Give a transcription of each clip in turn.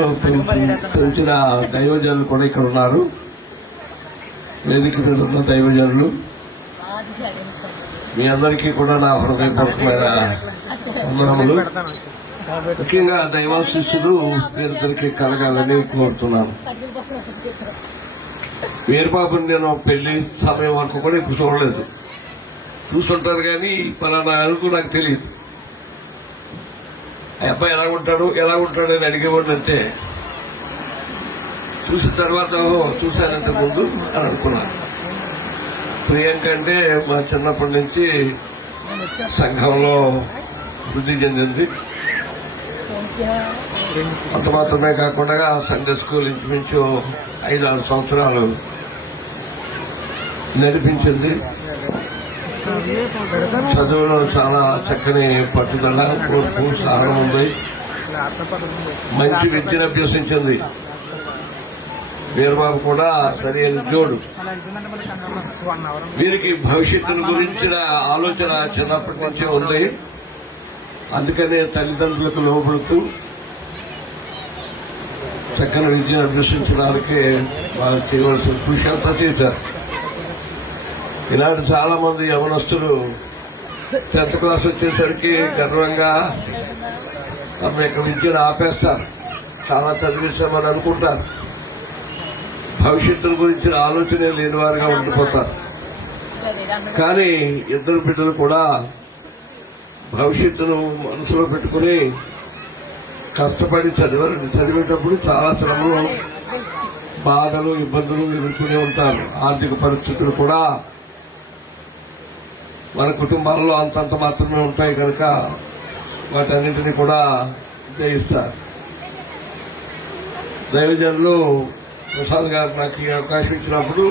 ఆత్మలో పెంచిన దైవజనులు కూడా ఇక్కడ ఉన్నారు. వేదిక మీద ఉన్న దైవజనులు మీ అందరికీ కూడా నా హృదయపూర్వకమైన వందనములు. ముఖ్యంగా దైవాశిష్యులు వీరిద్దరికి కలగాలని కోరుతున్నాను. వీరబాబుని నేను పెళ్లి సమయం వరకు కూడా ఇప్పుడు చూడలేదు. చూస్తుంటారు కానీ పలానా అనుకు నాకు తెలియదు. ఆ అబ్బాయి ఎలా ఉంటాడు అని అడిగేవాడు. అంతే చూసిన తర్వాత చూశానంత ముందు అని అనుకున్నాను. ప్రియాంక అంటే మా చిన్నప్పటి నుంచి సంఘంలో వృద్ధి చెందింది. అంత మాత్రమే కాకుండా సండే స్కూల్ ఇంచుమించు 5-6 సంవత్సరాలు నడిపించింది. చదువులో చాలా చక్కని పట్టుదల, ఓర్పు, సహనం ఉంది. మంచి విద్యను అభ్యసించింది. వీరబాబు కూడా సరైన జోడు. వీరికి భవిష్యత్తును గురించిన ఆలోచన చిన్నప్పటి నుంచే ఉంది. అందుకనే తల్లిదండ్రులకు లోబడుతూ చక్కని విద్యను అభ్యసించడానికి వాళ్ళు చేయవలసిన కృషి అంతా చేశారు. ఇలాంటి చాలా మంది యవనస్తులు 10th క్లాస్ వచ్చేసరికి గర్వంగా తమ యొక్క విద్యను ఆపేస్తారు. చాలా చదివిస్తామని అనుకుంటారు. భవిష్యత్తు గురించిన ఆలోచనే లేని వారుగా ఉండిపోతారు. కానీ ఇద్దరు బిడ్డలు కూడా భవిష్యత్తును మనసులో పెట్టుకుని కష్టపడి చదివేటప్పుడు చాలా శ్రమలు, బాధలు, ఇబ్బందులు ఎదుర్కొనే ఉంటారు. ఆర్థిక పరిస్థితులు కూడా మన కుటుంబాల్లో అంతంత మాత్రమే ఉంటాయి కనుక వాటన్నింటినీ కూడా జయిస్తారు. దైవజనులు ప్రసాద్ గారు నాకు ఈ అవకాశం ఇచ్చినప్పుడు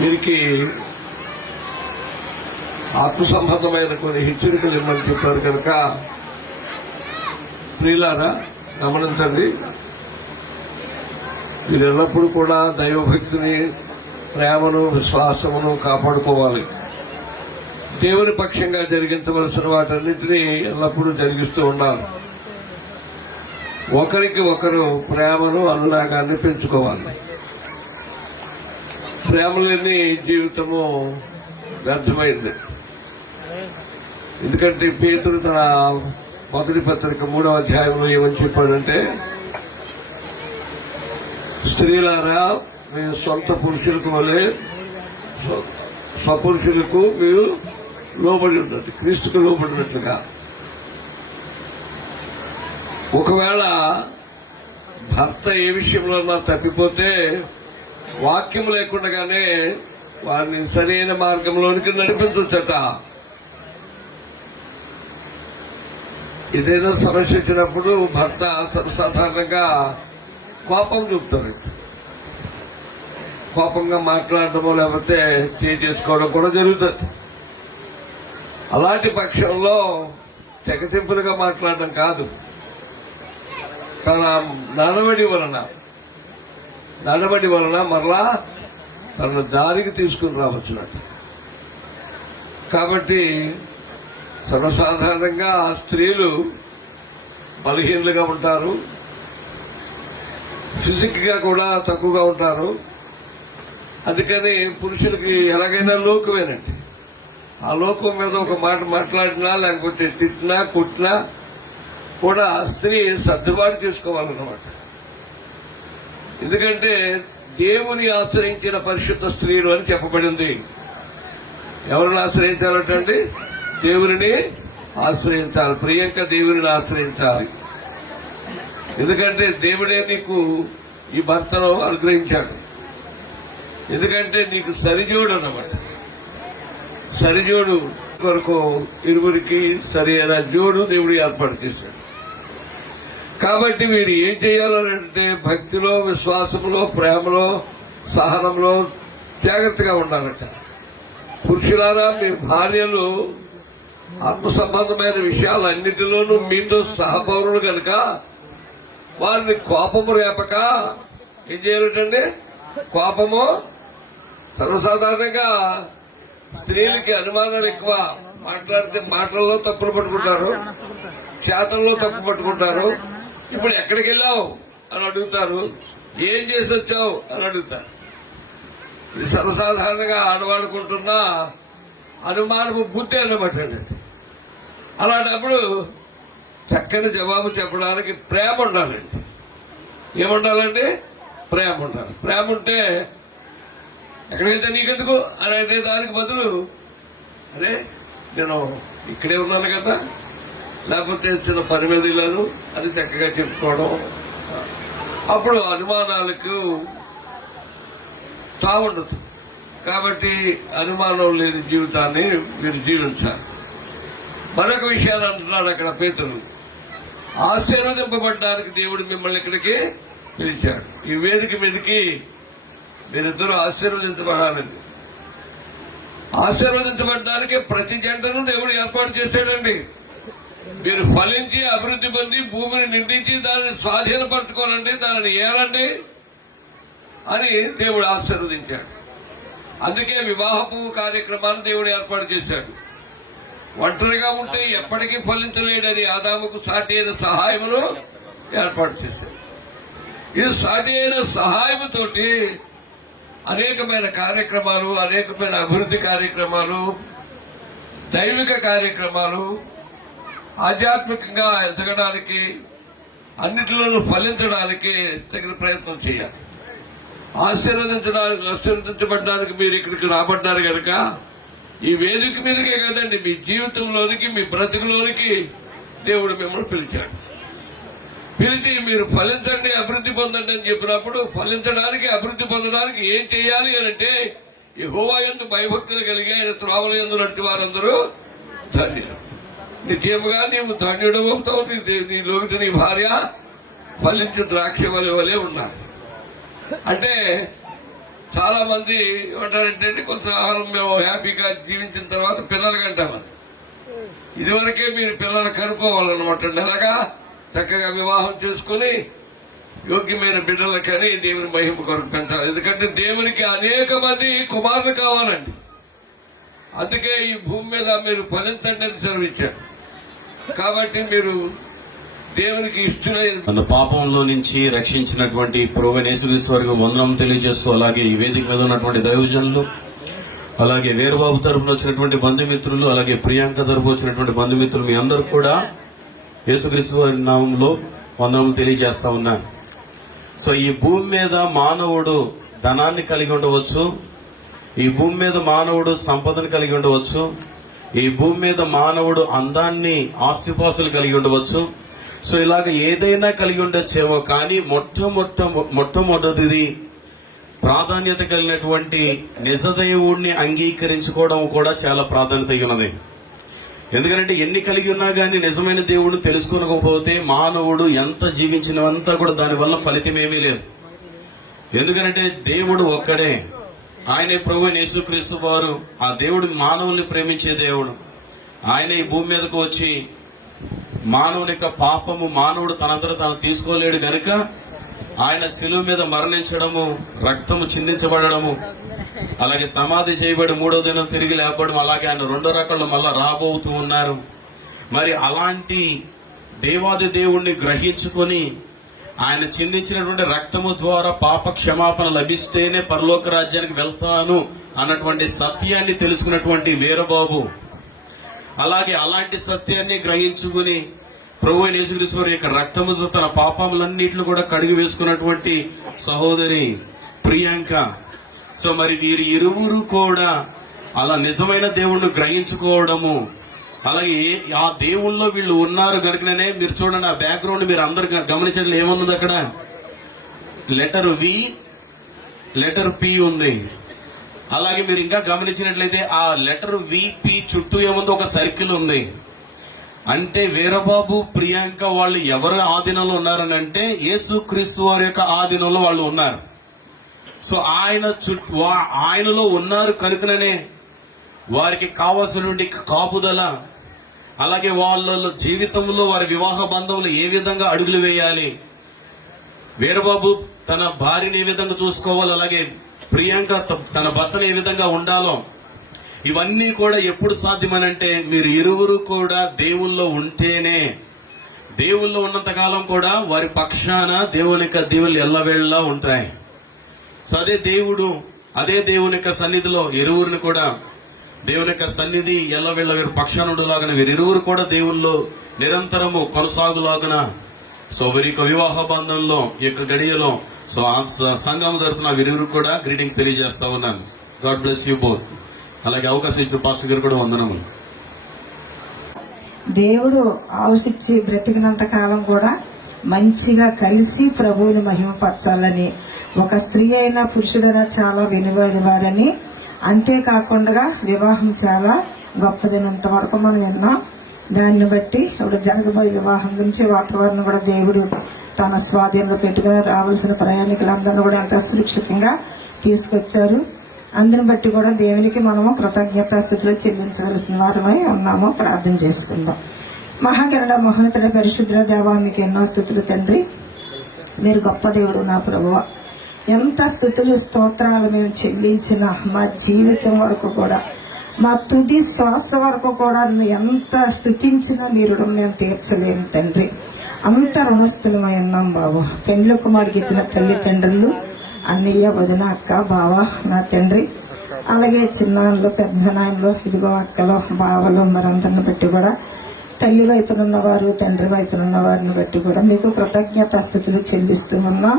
వీరికి ఆత్మ సంబంధమైన కొన్ని హెచ్చరికలు ఇవ్వమని చెప్పారు కనుక ప్రియులారా గమనించండి. మీరు ఎల్లప్పుడూ కూడా దైవభక్తిని, ప్రేమను, విశ్వాసమును కాపాడుకోవాలి. దేవుని పక్షంగా జరిగించవలసిన వాటన్నింటినీ ఎల్లప్పుడూ జరిగిస్తూ ఉండాలి. ఒకరికి ఒకరు ప్రేమను, అనురాగాన్ని పెంచుకోవాలి. ప్రేమ లేని జీవితము వ్యర్థమైంది. ఎందుకంటే పేతురు తన మొదటి పత్రిక 3వ అధ్యాయంలో ఏమని చెప్పాడంటే, స్త్రీలారా మీ సొంత పురుషులకు వలె స్వపురుషులకు మీరు లోబడి ఉన్నట్టు, క్రీస్తుకు లోబడినట్లుగా. ఒకవేళ భర్త ఏ విషయంలో తప్పిపోతే వాక్యం లేకుండానే వారిని సరైన మార్గంలోనికి నడిపించవచ్చట. ఏదైనా సమస్య వచ్చినప్పుడు భర్త సర్వసాధారణంగా కోపం చూపుతారు. కోపంగా మాట్లాడటమో లేకపోతే చేసుకోవడం కూడా జరుగుతుంది. అలాంటి పక్షంలో తెగతింపులుగా మాట్లాడడం కాదు, తన నడవడి వలన మరలా తనను దారికి తీసుకుని రావచ్చున్నట్టు. కాబట్టి సర్వసాధారణంగా స్త్రీలు బలహీనలుగా ఉంటారు, ఫిజిక్ గా కూడా తక్కువగా ఉంటారు. అందుకని పురుషులకి ఎలాగైనా లోకమేనండి. ఆ లోకం మీద ఒక మాట మాట్లాడినా లేకపోతే తిట్టినా కుట్టినా కూడా స్త్రీ సర్దుబాటు చేసుకోవాలన్నమాట. ఎందుకంటే దేవుని ఆశ్రయించిన పరిశుద్ధ స్త్రీలు అని చెప్పబడింది. ఎవరిని ఆశ్రయించాలంటే దేవుని ఆశ్రయించాలి. ప్రియాంక దేవుని ఆశ్రయించాలి. ఎందుకంటే దేవుడే నీకు ఈ భర్తను అనుగ్రహించాడు. ఎందుకంటే నీకు సరిజోడు అన్నమాట. సరిజోడు కొరకు ఇరువురికి సరైన జోడు దేవుడు ఏర్పాటు చేశాడు. కాబట్టి మీరు ఏం చేయాలంటే భక్తిలో, విశ్వాసంలో, ప్రేమలో, సహనంలో జాగ్రత్తగా ఉండాలట. పురుషులారా మీ భార్యలు ఆత్మ సంబంధమైన విషయాలన్నిటిలోనూ మీతో సహపౌరులు కనుక వారిని కోపము రేపక ఏం చేయాలంటే, కోపము సర్వసాధారణంగా స్త్రీలకి అనుమానాలు ఎక్కువ. మాట్లాడితే మాటల్లో తప్పులు పట్టుకుంటారు, చేతల్లో తప్పు పట్టుకుంటారు. ఇప్పుడు ఎక్కడికి వెళ్ళావు అని అడుగుతారు, ఏం చేసి వచ్చావు అని అడుగుతారు. ఇది సర్వసాధారణంగా ఆడవాడుకుంటున్న అనుమానపు బుద్ధి అన్నమాట. అలాంటప్పుడు చక్కని జవాబు చెప్పడానికి ప్రేమ ఉండాలండి. ఏముండాలండి? ప్రేమ ఉండాలి. ప్రేమ ఉంటే ఎక్కడికైతే నీకెందుకు అని అంటే దానికి బదులు, అరే నేను ఇక్కడే ఉన్నాను కదా, లేకపోతే చిన్న పని మీద వెళ్ళాను అని చక్కగా చెప్పుకోవడం. అప్పుడు అనుమానాలకు తావుండదు. కాబట్టి అనుమానం లేని జీవితాన్ని మీరు జీవించాలి. మరొక విషయాన్ని అంటున్నాడు అక్కడ పేతురు, ఆశీర్వదింపబడ్డానికి దేవుడు మిమ్మల్ని ఇక్కడికి పిలిచాడు. ఈ వేదిక మీదకి మీరిద్దరూ ఆశీర్వదించబడాలండి. ఆశీర్వదించబడడానికి ప్రతి జంటను దేవుడు ఏర్పాటు చేశాడండి. మీరు ఫలించి అభివృద్ధి పొంది భూమిని నిండించి దానిని స్వాధీనపరచుకోనండి, దానిని ఏలండి అని దేవుడు ఆశీర్వదించాడు. అందుకే వివాహపు కార్యక్రమాన్ని దేవుడు ఏర్పాటు చేశాడు. ఒంటరిగా ఉంటే ఎప్పటికీ ఫలించలేడని ఆదాముకు సాటి అయిన సహాయమును ఏర్పాటు చేశాడు. ఈ సాటి అయిన సహాయముతోటి అనేకమైన కార్యక్రమాలు, అనేకమైన అభివృద్ధి కార్యక్రమాలు, దైవిక కార్యక్రమాలు, ఆధ్యాత్మికంగా ఎదగడానికి, అన్నిటిలోనూ ఫలించడానికి తగిన ప్రయత్నం చేయాలి. ఆశీర్వదించబడడానికి మీరు ఇక్కడికి రాబడ్డారు కనుక ఈ వేదిక మీదకే కదండి, మీ జీవితంలోనికి, మీ బ్రతుకులోనికి దేవుడు మిమ్మల్ని పిలిచాడు. పిలిచి మీరు ఫలించండి, అభివృద్ధి పొందండి అని చెప్పినప్పుడు, ఫలించడానికి, అభివృద్ధి పొందడానికి ఏం చేయాలి అంటే, యెహోవా యందు భయభక్తులు కలిగి ఆయన త్రోవల యందు నడిచి వారందరూ ధన్యులు. నిత్యముగా నీవు ధన్యుడు అవుతావు. నీలోకి నీ భార్య ఫలించే ద్రాక్ష వలె ఉండాలి. అంటే చాలా మంది ఏమంటారంటే, కొంతకాలం మేము హ్యాపీగా జీవించిన తర్వాత పిల్లలు కంటామని. ఇదివరకే మీరు పిల్లలు కనుక్కోవాలన్నమాట. నెలగా చక్కగా వివాహం చేసుకుని యోగ్యమైన బిడ్డలకని దేవుని మహిమ కొరకు పెంచాలి. ఎందుకంటే దేవునికి అనేక మంది కుమారులు కావాలండి. అందుకే ఈ భూమి మీద మీరు ఫలించండి అని సెలవిచ్చాడు. కాబట్టి మీరు దేవునికి ఇష్టమైన మన పాపంలో నుంచి రక్షించినటువంటి ప్రభువైన యేసుక్రీస్తు వారికి వందనం తెలియజేస్తూ, అలాగే ఈ వేదిక మీద ఉన్నటువంటి దైవజనులు, అలాగే వీరబాబు తరపున వచ్చినటువంటి బంధుమిత్రులు, అలాగే ప్రియాంక తరపు వచ్చినటువంటి బంధుమిత్రులు, మీ అందరూ కూడా యేసుక్రీస్తు వారి నామంలో వందనం తెలియజేస్తా ఉన్నాను. సో ఈ భూమి మీద మానవుడు ధనాన్ని కలిగి ఉండవచ్చు, ఈ భూమి మీద మానవుడు సంపదను కలిగి ఉండవచ్చు, ఈ భూమి మీద మానవుడు అందాన్ని, ఆస్తిపాస్తులు కలిగి ఉండవచ్చు. సో ఇలాగ ఏదైనా కలిగి ఉండొచ్చేమో, కానీ మొట్టమొదటిది ప్రాధాన్యత కలిగినటువంటి నిజదేవుణ్ణి అంగీకరించుకోవడం కూడా చాలా ప్రాధాన్యత ఉన్నది. ఎందుకంటే ఎన్ని కలిగి ఉన్నా గానీ నిజమైన దేవుడు తెలుసుకోకపోతే మానవుడు ఎంత జీవించినంతా కూడా దానివల్ల ఫలితం ఏమీ లేదు. ఎందుకంటే దేవుడు ఒక్కడే, ఆయనే ప్రభువైన యేసుక్రీస్తు వారు. ఆ దేవుడు మానవుల్ని ప్రేమించే దేవుడు. ఆయన ఈ భూమి మీదకు వచ్చి మానవుని యొక్క పాపము మానవుడు తనంతట తాను తీసుకోలేడు గనుక ఆయన శిలువ మీద మరణించడము, రక్తము చిందించబడము, అలాగే సమాధి చేయబడి 3వ దినం తిరిగి లేపడం, అలాగే ఆయన 2 రకాలు మళ్ళా రాబోతూ ఉన్నారు. మరి అలాంటి దేవాది దేవుణ్ణి గ్రహించుకొని ఆయన చిందించినటువంటి రక్తము ద్వారా పాప క్షమాపణ లభిస్తేనే పరలోక రాజ్యానికి వెళ్తాను అన్నటువంటి సత్యాన్ని తెలుసుకున్నటువంటి వీరబాబు, అలాగే అలాంటి సత్యాన్ని గ్రహించుకుని ప్రభువైన యేసుక్రీస్తు వారి యొక్క రక్తముతో తన పాపములన్నిటిని కూడా కడిగి వేసుకున్నటువంటి సహోదరి ప్రియాంక. సో మరి వీరి ఇరువురు కూడా అలా నిజమైన దేవుణ్ణి గ్రహించుకోవడము, అలాగే ఆ దేవుళ్ళలో వీళ్ళు ఉన్నారు కనుకనే మీరు చూడండి, ఆ బ్యాక్గ్రౌండ్ మీరు అందరు గమనించండి, ఏముంది అక్కడ లెటర్ వి, లెటర్ పి ఉంది. అలాగే మీరు ఇంకా గమనించినట్లయితే ఆ లెటర్ విపి చుట్టూ ఏముంది, ఒక సర్కిల్ ఉంది. అంటే వీరబాబు, ప్రియాంక వాళ్ళు ఎవరి ఆధీనంలో ఉన్నారని అంటే యేసుక్రీస్తు వారి యొక్క ఆధీనంలో వాళ్ళు ఉన్నారు. సో ఆయనలో ఉన్నారు కనుకనే వారికి కావాల్సినటువంటి కాపుదల, అలాగే వాళ్ళ జీవితంలో వారి వివాహ బంధంలో ఏ విధంగా అడుగులు వేయాలి, వీరబాబు తన భార్యని ఏ విధంగా చూసుకోవాలి, అలాగే ప్రియాంక తన భర్తను ఏ విధంగా ఉండాలో, ఇవన్నీ కూడా ఎప్పుడు సాధ్యమనంటే మీరు ఇరువురు కూడా దేవుల్లో ఉంటేనే, దేవుల్లో ఉన్నంత కాలం కూడా వారి పక్షాన దేవుని యొక్క దీవులు ఎల్లవేళలా ఉంటాయి. సో అదే దేవుని యొక్క సన్నిధిలో ఇరువురిని కూడా దేవుని యొక్క సన్నిధి ఎల్లవేళ వీరు పక్షానుడు లాగా వీరిరువురు కూడా దేవుల్లో నిరంతరము కొనసాగులాగున సో వీరి యొక్క వివాహ బంధంలో ఈ యొక్క గడియలో సో సంఘం తరపున వీరిరువురు కూడా గ్రీటింగ్స్ తెలియజేస్తా ఉన్నాను. God bless you both. అలాగే అవకాశం ఇచ్చిన పాస్టర్ గారు కూడా వందనములు. దేవుడు ఆవశించి బ్రతికినంత కాలం కూడా మంచిగా కలిసి ప్రభువుని మహిమపరచాలని, ఒక స్త్రీ అయినా పురుషుడైనా చాలా విలువైనవారని, అంతేకాకుండా వివాహం చాలా గొప్పదైనంత వరకు మనం విన్నాం. దాన్ని బట్టి ఇప్పుడు జరగబోయే వివాహం గురించి వాతావరణం కూడా దేవుడు తన స్వాధీనంలో పెట్టుకుని రావాల్సిన ప్రయాణికులందరినీ కూడా ఎంతో సురక్షితంగా తీసుకొచ్చారు. అందుని బట్టి కూడా దేవునికి మనము కృతజ్ఞతాస్థితిలో చెల్లించవలసిన వారమై ఉన్నాము. ప్రార్థన చేసుకుందాం. మహాకరుణ మహోన్నతుడ పరిశుద్ధుల దేవా, మీకు ఎన్నో స్థుతులు తండ్రి. మీరు గొప్ప దేవుడు నా ప్రభువ. ఎంత స్థుతులు స్తోత్రాలు మేము చెల్లించిన మా జీవితం వరకు కూడా, మా తుది శ్వాస వరకు కూడా ఎంత స్థుతించినా మీరు మేము తీర్చలేము తండ్రి. అంత రుణస్థులమై ఉన్నాం బాబు. పెండ్లి కుమారుడికి ఇచ్చిన తల్లిదండ్రులు, అన్నయ్య, వదిన, అక్క, బావ, నా తండ్రి, అలాగే చిన్నాళ్ళు, పెద్ద నాయనలు, ఇదిగో అక్కలు, బావలు, మరందరిని బట్టి కూడా, తల్లి వైపునున్నవారు, తండ్రి వైపునున్న వారిని బట్టి కూడా మీకు కృతజ్ఞతాస్థుతులు చెల్లిస్తూ ఉన్నాం.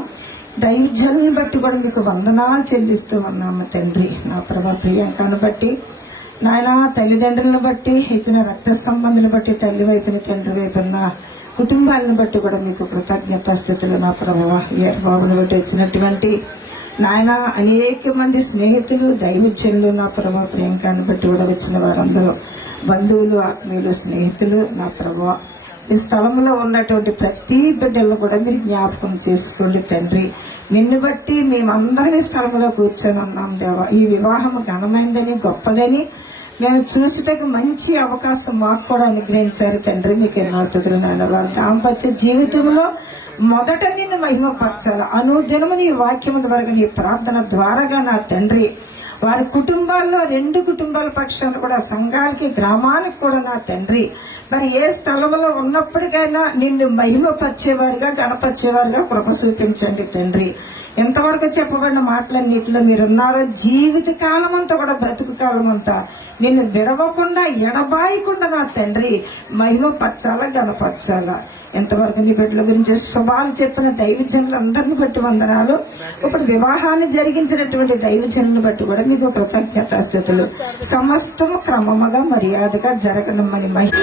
దైవజనుని బట్టి కూడా మీకు వందనాలు చెల్లిస్తూ ఉన్నాము తండ్రి. నా ప్రభా ప్రియాంకను బట్టి, నాయన తల్లిదండ్రులను బట్టి, ఇచ్చిన రక్త సంబంధులను బట్టి, తల్లి వైపున తండ్రి వైపున్న కుటుంబాలను బట్టి కూడా మీకు కృతజ్ఞతాస్థుతులు నా ప్రభావ. బాబుని బట్టి వచ్చినటువంటి నాయన అనేక మంది స్నేహితులు, దైవజనులు, నా ప్రభావ ప్రియాంకను బట్టి కూడా వచ్చిన వారందరూ బంధువులు, ఆత్మీయులు, స్నేహితులు, నా ప్రభావ ఈ స్థలంలో ఉన్నటువంటి ప్రతి బిడ్డలను కూడా మీరు జ్ఞాపకం చేసుకోండి తండ్రి. నిన్ను బట్టి మేమందరం ఈ స్థలంలో కూర్చొని ఉన్నాం దేవా. ఈ వివాహం ఘనమైందని, గొప్పదని మేము చూసుటకు మంచి అవకాశం మాకు కూడా అనుగ్రహించారు తండ్రి. మీకు ఎన్నో స్థుతులు నాయన. వారి దాంపత్య జీవితంలో మొదట నిన్ను మహిమపరచాలి. అనుదినము నీ వాక్యము ద్వారా, నీ ప్రార్థన ద్వారాగా నా తండ్రి, వారి కుటుంబాల్లో 2 కుటుంబాల పక్షాన్ని కూడా, సంఘాలకి, గ్రామానికి కూడా నా తండ్రి, మరి ఏ స్థలంలో ఉన్నప్పటికైనా నిన్ను మహిమపరిచేవారుగా, గణపరిచేవారుగా కృప చూపించండి తండ్రి. ఎంతవరకు చెప్పబడిన మాటలన్నిటిలో మీరున్నారో జీవిత కాలం అంతా కూడా, బ్రతుకు కాలం అంతా నిన్ను విడవకుండా, ఎడబాయకుండా నా తండ్రి మహిమపరచాలా, గణపరచాలా. ఎంతవరకు నీ బిడ్డల గురించి శుభాలు చెప్పిన దైవజనులందరిని బట్టి వందనాలు. ఇప్పుడు వివాహాన్ని జరిగించినటువంటి దైవజనులను బట్టి కూడా మీకు కృతజ్ఞతాస్థుతులు. సమస్తము క్రమముగా, మర్యాదగా జరగనమ్మని మహిమ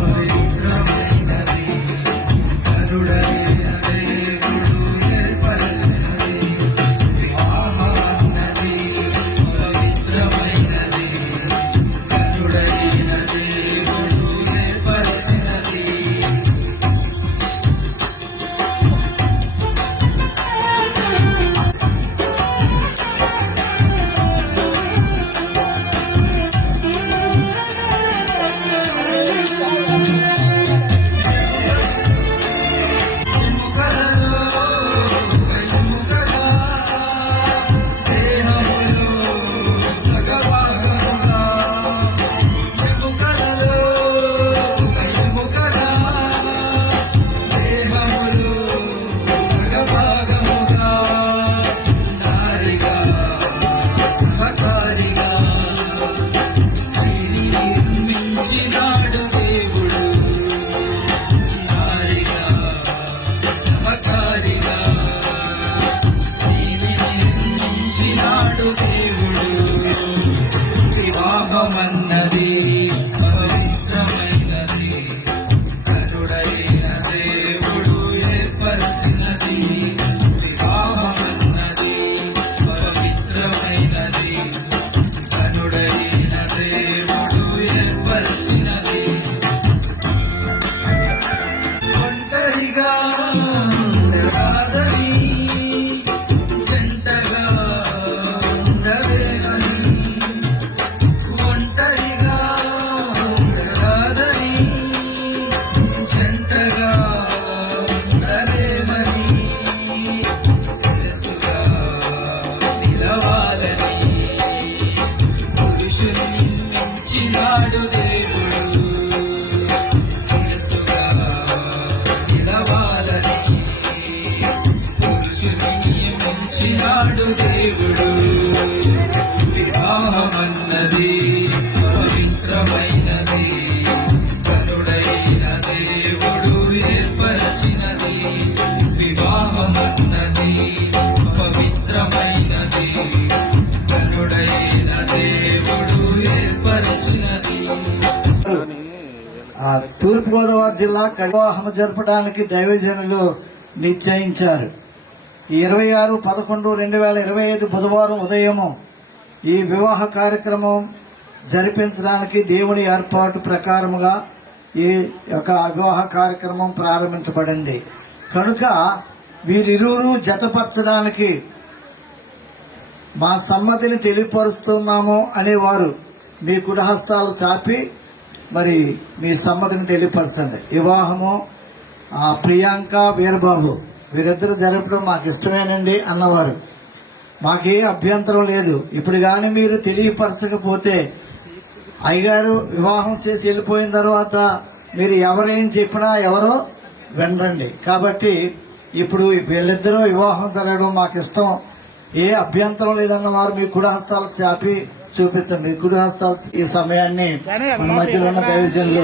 పవిత్రమైనది, కరుడైన చేశాడు దేవుడు. వివాహమన్నది పవిత్రమైనది, కనుడైన దేవుడు ఏర్పరచినది. వివాహమన్నది పవిత్రమైనది, కనుడైన దేవుడు ఏర్పరచినది. తూర్పుగోదావరి జిల్లా వివాహం జరపడానికి దైవజనులు నిశ్చయించారు. 26/11/2025 బుధవారం ఉదయం ఈ వివాహ కార్యక్రమం జరిపించడానికి దేవుని ఏర్పాటు ప్రకారముగా ఈ యొక్క వివాహ కార్యక్రమం ప్రారంభించబడింది. కనుక వీరిరువురు జతపరచడానికి మా సమ్మతిని తెలియపరుస్తున్నాము అనేవారు మీ కుడిహస్తాలు చాపి మరి మీ సమ్మతిని తెలియపరచండి. వివాహము ప్రియాంక వీరబాబు వీరిద్దరు జరపడం మాకు ఇష్టమేనండి అన్నవారు, మాకే అభ్యంతరం లేదు. ఇప్పుడు కానీ మీరు తెలియపరచకపోతే అయ్యగారు వివాహం చేసి వెళ్ళిపోయిన తర్వాత మీరు ఎవరేం చెప్పినా ఎవరో వినరండి. కాబట్టి ఇప్పుడు వీళ్ళిద్దరూ వివాహం జరగడం మాకు ఇష్టం, ఏ అభ్యంతరం లేదన్న వారు మీ కుడి హస్తాలకు చాపి చూపించండి. కుడి హస్తాలు ఈ సమయాన్ని మన మధ్యలో ఉన్న దైవజనులు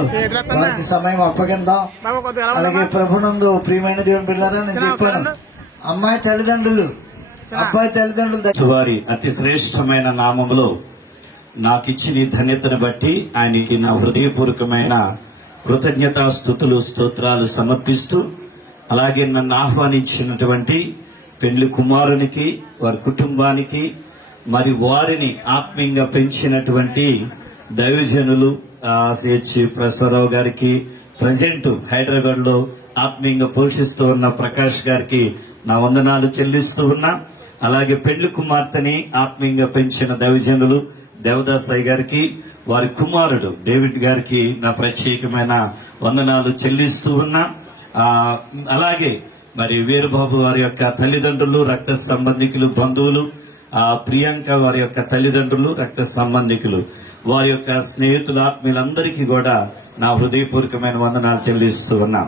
వారికి సమయం అప్పగిందాం. అలాగే ప్రభునందు ప్రియమైన దేవుని బిడ్డలారా, నేను చెప్పాను అమ్మాయి తల్లిదండ్రులు అబ్బాయి తల్లిదండ్రులు వారి అతి శ్రేష్టమైన నామములో నాకు ఇచ్చిన ఈ ధన్యతను బట్టి ఆయనకి నా హృదయపూర్వకమైన కృతజ్ఞతా స్తుతులు స్తోత్రాలు సమర్పిస్తూ, అలాగే నన్ను ఆహ్వానించినటువంటి పెళ్లి కుమారునికి వారి కుటుంబానికి మరి వారిని ఆత్మీయంగా పెంచినటువంటి దైవజనులు సిహెచ్ ప్రసాదరావు గారికి, ప్రజెంట్ హైదరాబాద్ లో ఆత్మీయంగా పోషిస్తూ ఉన్న ప్రకాష్ గారికి నా వందనాలు చెల్లిస్తూ ఉన్నా. అలాగే పెళ్లి కుమార్తెని ఆత్మీయంగా పెంచిన దైవజనులు దేవదాస్ అయ్య గారికి, వారి కుమారుడు డేవిడ్ గారికి నా ప్రత్యేకమైన వందనాలు చెల్లిస్తూ ఉన్నా. అలాగే మరి వీరబాబు వారి యొక్క తల్లిదండ్రులు, రక్త సంబంధికులు, బంధువులు, ప్రియాంక వారి యొక్క తల్లిదండ్రులు, రక్త సంబంధికులు, వారి యొక్క స్నేహితులు, ఆత్మీయులందరికీ కూడా నా హృదయపూర్వకమైన వందనాలు చెల్లిస్తూ ఉన్నాం.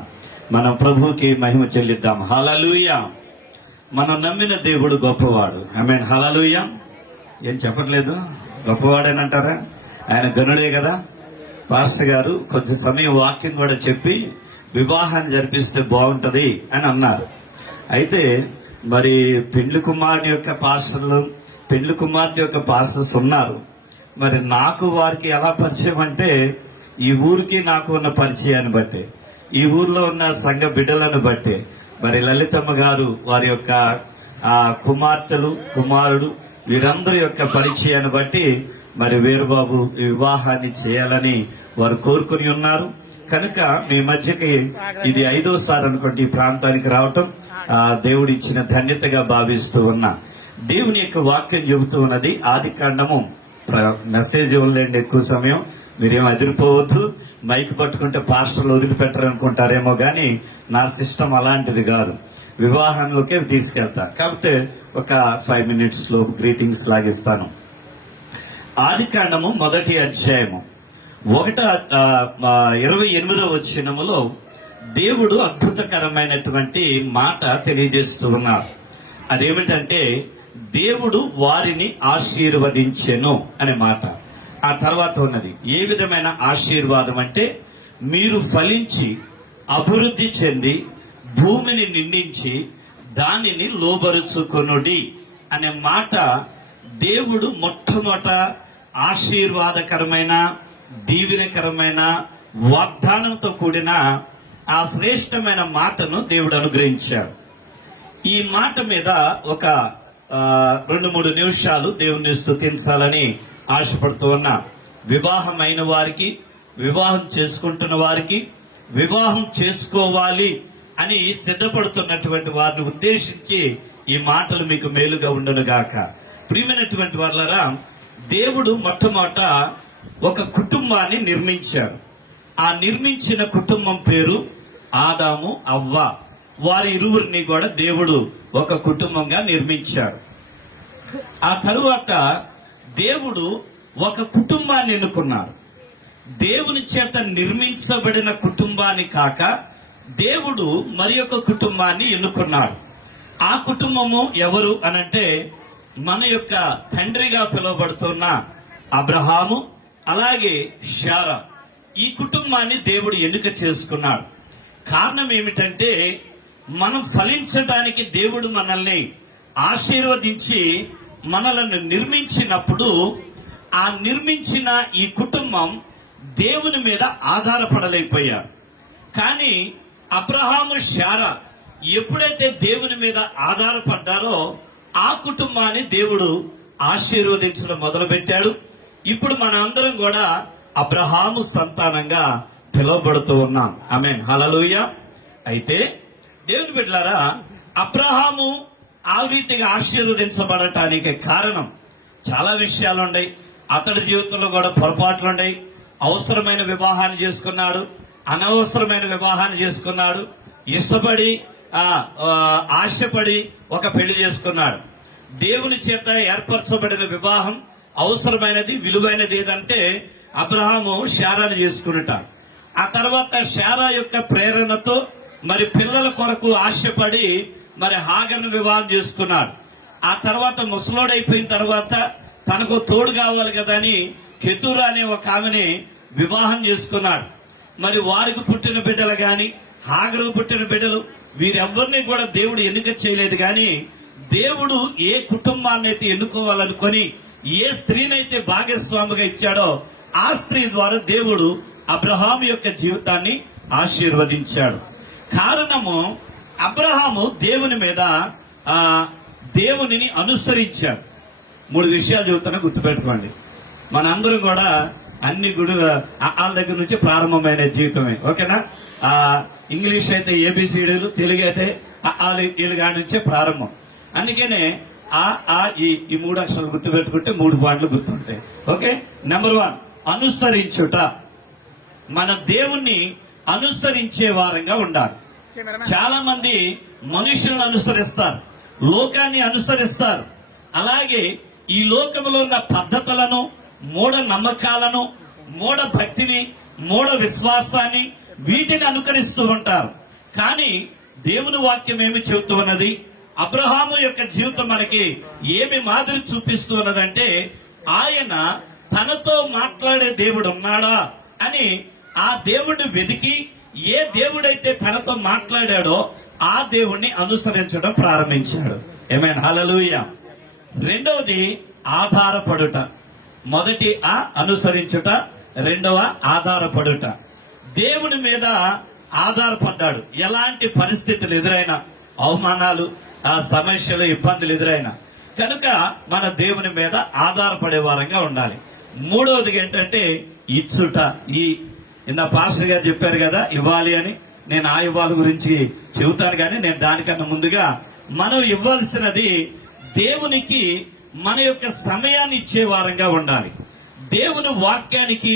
మనం ప్రభువుకి మహిమ చెల్లిద్దాం. హల్లెలూయా. మనం నమ్మిన దేవుడు గొప్పవాడు. ఆమేన్. హల్లెలూయా. ఏం చెప్పట్లేదు, గొప్పవాడేనంటారా? ఆయన గనుడే కదా. పాస్టర్ గారు కొంచెం సమయం వాక్యం కూడా చెప్పి వివాహాన్ని జరిపిస్తే బాగుంటది అని అన్నారు. అయితే మరి పెళ్లి కుమారుని యొక్క పాస్టర్లు, పెళ్లి కుమార్తె యొక్క పాస్టర్స్ ఉన్నారు. మరి నాకు వారికి ఎలా పరిచయం అంటే, ఈ ఊరికి నాకు ఉన్న పరిచయాన్ని బట్టి, ఈ ఊర్లో ఉన్న సంఘ బిడ్డలను బట్టి, మరి లలితమ్మ గారు వారి యొక్క కుమార్తెలు, కుమారుడు, వీరందరి యొక్క పరిచయాన్ని బట్టి మరి వీరబాబు ఈ వివాహాన్ని చేయాలని వారు కోరుకుని ఉన్నారు. కనుక మీ మధ్యకి ఇది 5వసారి అనుకోండి ఈ ప్రాంతానికి రావటం దేవుడు ఇచ్చిన ధన్యతగా భావిస్తూ ఉన్నా. దేవుని యొక్క వాక్యం చెబుతూ ఉన్నది ఆదికాండము. మెసేజ్ ఇవ్వలేండి ఎక్కువ సమయం, మీరేమో అదిరిపోవద్దు. మైక్ పట్టుకుంటే పాస్టర్లు వదిలిపెట్టరు అనుకుంటారేమో గాని నా సిస్టమ్ అలాంటిది కాదు, వివాహంలోకే తీసుకెళ్తా. కాకపోతే ఒక 5 minutes లో గ్రీటింగ్స్ లాగిస్తాను. ఆదికాండము 1వ అధ్యాయము 28వ వచనములో దేవుడు అద్భుతకరమైనటువంటి మాట తెలియజేస్తూ ఉన్నారు. అదేమిటంటే, దేవుడు వారిని ఆశీర్వదించెను అనే మాట. ఆ తర్వాత ఉన్నది ఏ విధమైన ఆశీర్వాదం అంటే, మీరు ఫలించి అభివృద్ధి చెంది భూమిని నిండించి దానిని లోబరుచుకొనుడి అనే మాట. దేవుడు మొట్టమొదట ఆశీర్వాదకరమైన, దీవెనకరమైన వాగ్దానంతో కూడిన ఆ శ్రేష్టమైన మాటను దేవుడు అనుగ్రహించాడు. ఈ మాట మీద ఒక 2-3 నిమిషాలు దేవుని స్తుతించాలని ఆశపడుతూ ఉన్నా. వివాహమైన వారికి, వివాహం చేసుకుంటున్న వారికి, వివాహం చేసుకోవాలి అని సిద్ధపడుతున్నటువంటి వారిని ఉద్దేశించి ఈ మాటలు మీకు మేలుగా ఉండును గాక. ప్రియమైనటువంటి వాళ్ళరా, దేవుడు మొట్టమొదట ఒక కుటుంబాన్ని నిర్మించాడు. ఆ నిర్మించిన కుటుంబం పేరు ఆదాము, అవ్వ. వారి ఇరువురిని కూడా దేవుడు ఒక కుటుంబంగా నిర్మించాడు. ఆ తరువాత దేవుడు ఒక కుటుంబాన్ని ఎన్నుకున్నాడు. దేవుని చేత నిర్మించబడిన కుటుంబాన్ని కాక దేవుడు మరి ఒక కుటుంబాన్ని ఎన్నుకున్నాడు. ఆ కుటుంబము ఎవరు అనంటే మన యొక్క తండ్రిగా పిలువబడుతున్న అబ్రహాము, అలాగే శారా, ఈ కుటుంబాన్ని దేవుడు ఎన్నిక చేసుకున్నాడు. కారణం ఏమిటంటే, మనం ఫలించడానికి దేవుడు మనల్ని ఆశీర్వదించి మనలను నిర్మించినప్పుడు ఆ నిర్మించిన ఈ కుటుంబం దేవుని మీద ఆధారపడలేకపోయారు. కానీ అబ్రహాము, శారా ఎప్పుడైతే దేవుని మీద ఆధారపడ్డారో ఆ కుటుంబాన్ని దేవుడు ఆశీర్వదించడం మొదలుపెట్టాడు. ఇప్పుడు మనందరం కూడా అబ్రహాము సంతానంగా పిలువబడుతూ ఉన్నాం. ఆమేన్, హల్లెలూయా. అయితే దేవుని బిడ్డలారా, అబ్రహాము ఆ రీతిగా ఆశీర్వదించబడటానికి కారణం చాలా విషయాలు ఉన్నాయి. అతడి జీవితంలో కూడా పొరపాట్లు ఉన్నాయి. అవసరమైన వివాహాన్ని చేసుకున్నాడు, అనవసరమైన వివాహాన్ని చేసుకున్నాడు, ఇష్టపడి ఆశపడి ఒక పెళ్లి చేసుకున్నాడు. దేవుని చేత ఏర్పరచబడిన వివాహం అవసరమైనది, విలువైనది ఏదంటే అబ్రహాము శారాను చేసుకున్నటాడు. ఆ తర్వాత శారా యొక్క ప్రేరణతో మరి పిల్లల కొరకు ఆశపడి మరి హాగర్ను వివాహం చేసుకున్నాడు. ఆ తర్వాత ముసలోడైపోయిన తర్వాత తనకు తోడు కావాలి కదా అని కెతూరా అనే ఒక ఆమెని వివాహం చేసుకున్నాడు. మరి వారికి పుట్టిన బిడ్డలు గాని, హాగరుకు పుట్టిన బిడ్డలు, వీరెవ్వరిని కూడా దేవుడు ఎన్నిక చేయలేదు. కానీ దేవుడు ఏ కుటుంబాన్ని అయితే ఎన్నుకోవాలనుకొని ఏ స్త్రీనైతే భాగస్వామిగా ఇచ్చాడో ఆ స్త్రీ ద్వారా దేవుడు అబ్రహాము యొక్క జీవితాన్ని ఆశీర్వదించాడు. కారణము, అబ్రహాము దేవుని మీద దేవునిని అనుసరించాడు. 3 విషయాలు చెబుతున్నా, గుర్తుపెట్టుకోండి. మనందరం కూడా అన్ని వాళ్ళ దగ్గర నుంచి ప్రారంభమైన జీవితమే, ఓకేనా? ఇంగ్లీష్ అయితే ఏబిసిడీలు, తెలుగు అయితే వీళ్ళ నుంచే ప్రారంభం. అందుకనే ఈ 3 అక్షరాలు గుర్తుపెట్టుకుంటే 3 పాయింట్లు గుర్తుంటాయి. Okay, number 1, అనుసరించుట. మన దేవుణ్ణి అనుసరించే వారంగా ఉండాలి. చాలా మంది మనుషులను అనుసరిస్తారు, లోకాన్ని అనుసరిస్తారు. అలాగే ఈ లోకంలో ఉన్న పద్ధతులను, మూఢ నమ్మకాలను, మూఢ భక్తిని, మూఢ విశ్వాసాన్ని, వీటిని అనుకరిస్తూ ఉంటారు. కానీ దేవుని వాక్యం ఏమి చెబుతూ ఉన్నది? అబ్రహాము యొక్క జీవితం మనకి ఏమి మాదిరి చూపిస్తూ ఉన్నదంటే, ఆయన తనతో మాట్లాడే దేవుడు ఉన్నాడా అని ఆ దేవుడిని వెతికి ఏ దేవుడైతే తనతో మాట్లాడాడో ఆ దేవుణ్ణి అనుసరించడం ప్రారంభించాడు. ఆమేన్, హల్లెలూయా. రెండవది ఆధారపడుట. మొదటి అనుసరించుట, రెండవ ఆధారపడుట. దేవుని మీద ఆధారపడ్డాడు. ఎలాంటి పరిస్థితులు ఎదురైనా, అవమానాలు, సమస్యలు, ఇబ్బందులు ఎదురైనా కనుక మన దేవుని మీద ఆధారపడే వారంగా ఉండాలి. మూడవది ఏంటంటే ఇచ్చుట. ఇందా పాస్టర్ గారు చెప్పారు కదా ఇవ్వాలి అని. నేను ఆ ఇవ్వాలి గురించి చెబుతాను, కానీ నేను దానికన్నా ముందుగా మనం ఇవ్వాల్సినది దేవునికి మన యొక్క సమయాన్ని ఇచ్చే వారంగా ఉండాలి. దేవుని వాక్యానికి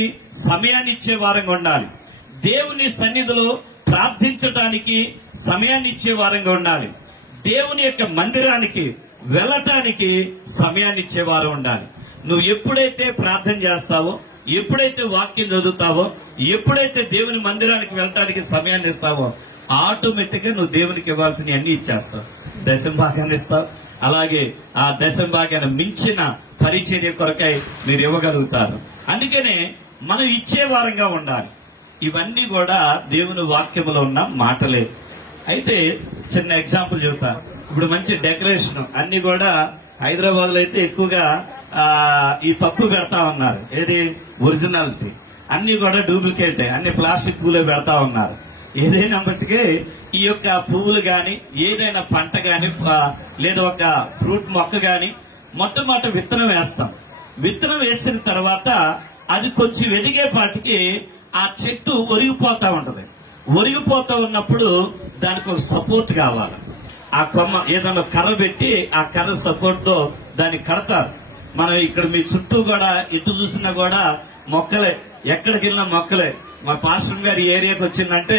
సమయాన్ని ఇచ్చే వారంగా ఉండాలి. దేవుని సన్నిధిలో ప్రార్థించటానికి సమయాన్ని ఇచ్చే వారంగా ఉండాలి. దేవుని యొక్క మందిరానికి వెళ్ళటానికి సమయాన్ని ఇచ్చే వారు ఉండాలి. నువ్వు ఎప్పుడైతే ప్రార్థన చేస్తావో, ఎప్పుడైతే వాక్యం చదువుతావో, ఎప్పుడైతే దేవుని మందిరానికి వెళ్ళటానికి సమయాన్ని ఇస్తావో, ఆటోమేటిక్ గా నువ్వు దేవునికి ఇవ్వాల్సిన అన్ని ఇచ్చేస్తావు. దశమ భాగాన్ని ఇస్తావు. అలాగే ఆ దశమ భాగాన్ని మించిన పరిచర్య కొరకై మీరు ఇవ్వగలుగుతారు. అందుకనే మనం ఇచ్చే వారంగా ఉండాలి. ఇవన్నీ కూడా దేవుని వాక్యములో ఉన్న మాటలే. అయితే చిన్న ఎగ్జాంపుల్ చెబుతా. ఇప్పుడు మంచి డెకరేషన్ అన్ని కూడా హైదరాబాద్ లో అయితే ఎక్కువగా ఈ పప్పు పెడతా ఉన్నారు. ఏది ఒరిజినాలిటీ, అన్ని కూడా డూప్లికేట్, అన్ని ప్లాస్టిక్ పూలే పెడతా ఉన్నారు. ఏదైనా బట్టికే ఈ యొక్క పువ్వులు గాని, ఏదైనా పంట గాని, లేదా ఒక ఫ్రూట్ మొక్క గాని మొట్టమొదట విత్తనం వేస్తాం. విత్తనం వేసిన తర్వాత అది కొంచెం ఎదిగేపాటికి ఆ చెట్టు ఒరిగిపోతా ఉంటది. ఒరిగిపోతా ఉన్నప్పుడు దానికి ఒక సపోర్ట్ కావాలి. ఆ కొమ్మ ఏదైనా కర్ర పెట్టి ఆ కర్ర సపోర్ట్ తో దాన్ని కడతారు. మనం ఇక్కడ మీ చుట్టూ కూడా ఎటు చూసినా కూడా మొక్కలే, ఎక్కడికి వెళ్ళినా మొక్కలే. మా పాస్టర్ గారి ఏరియాకి వచ్చిందంటే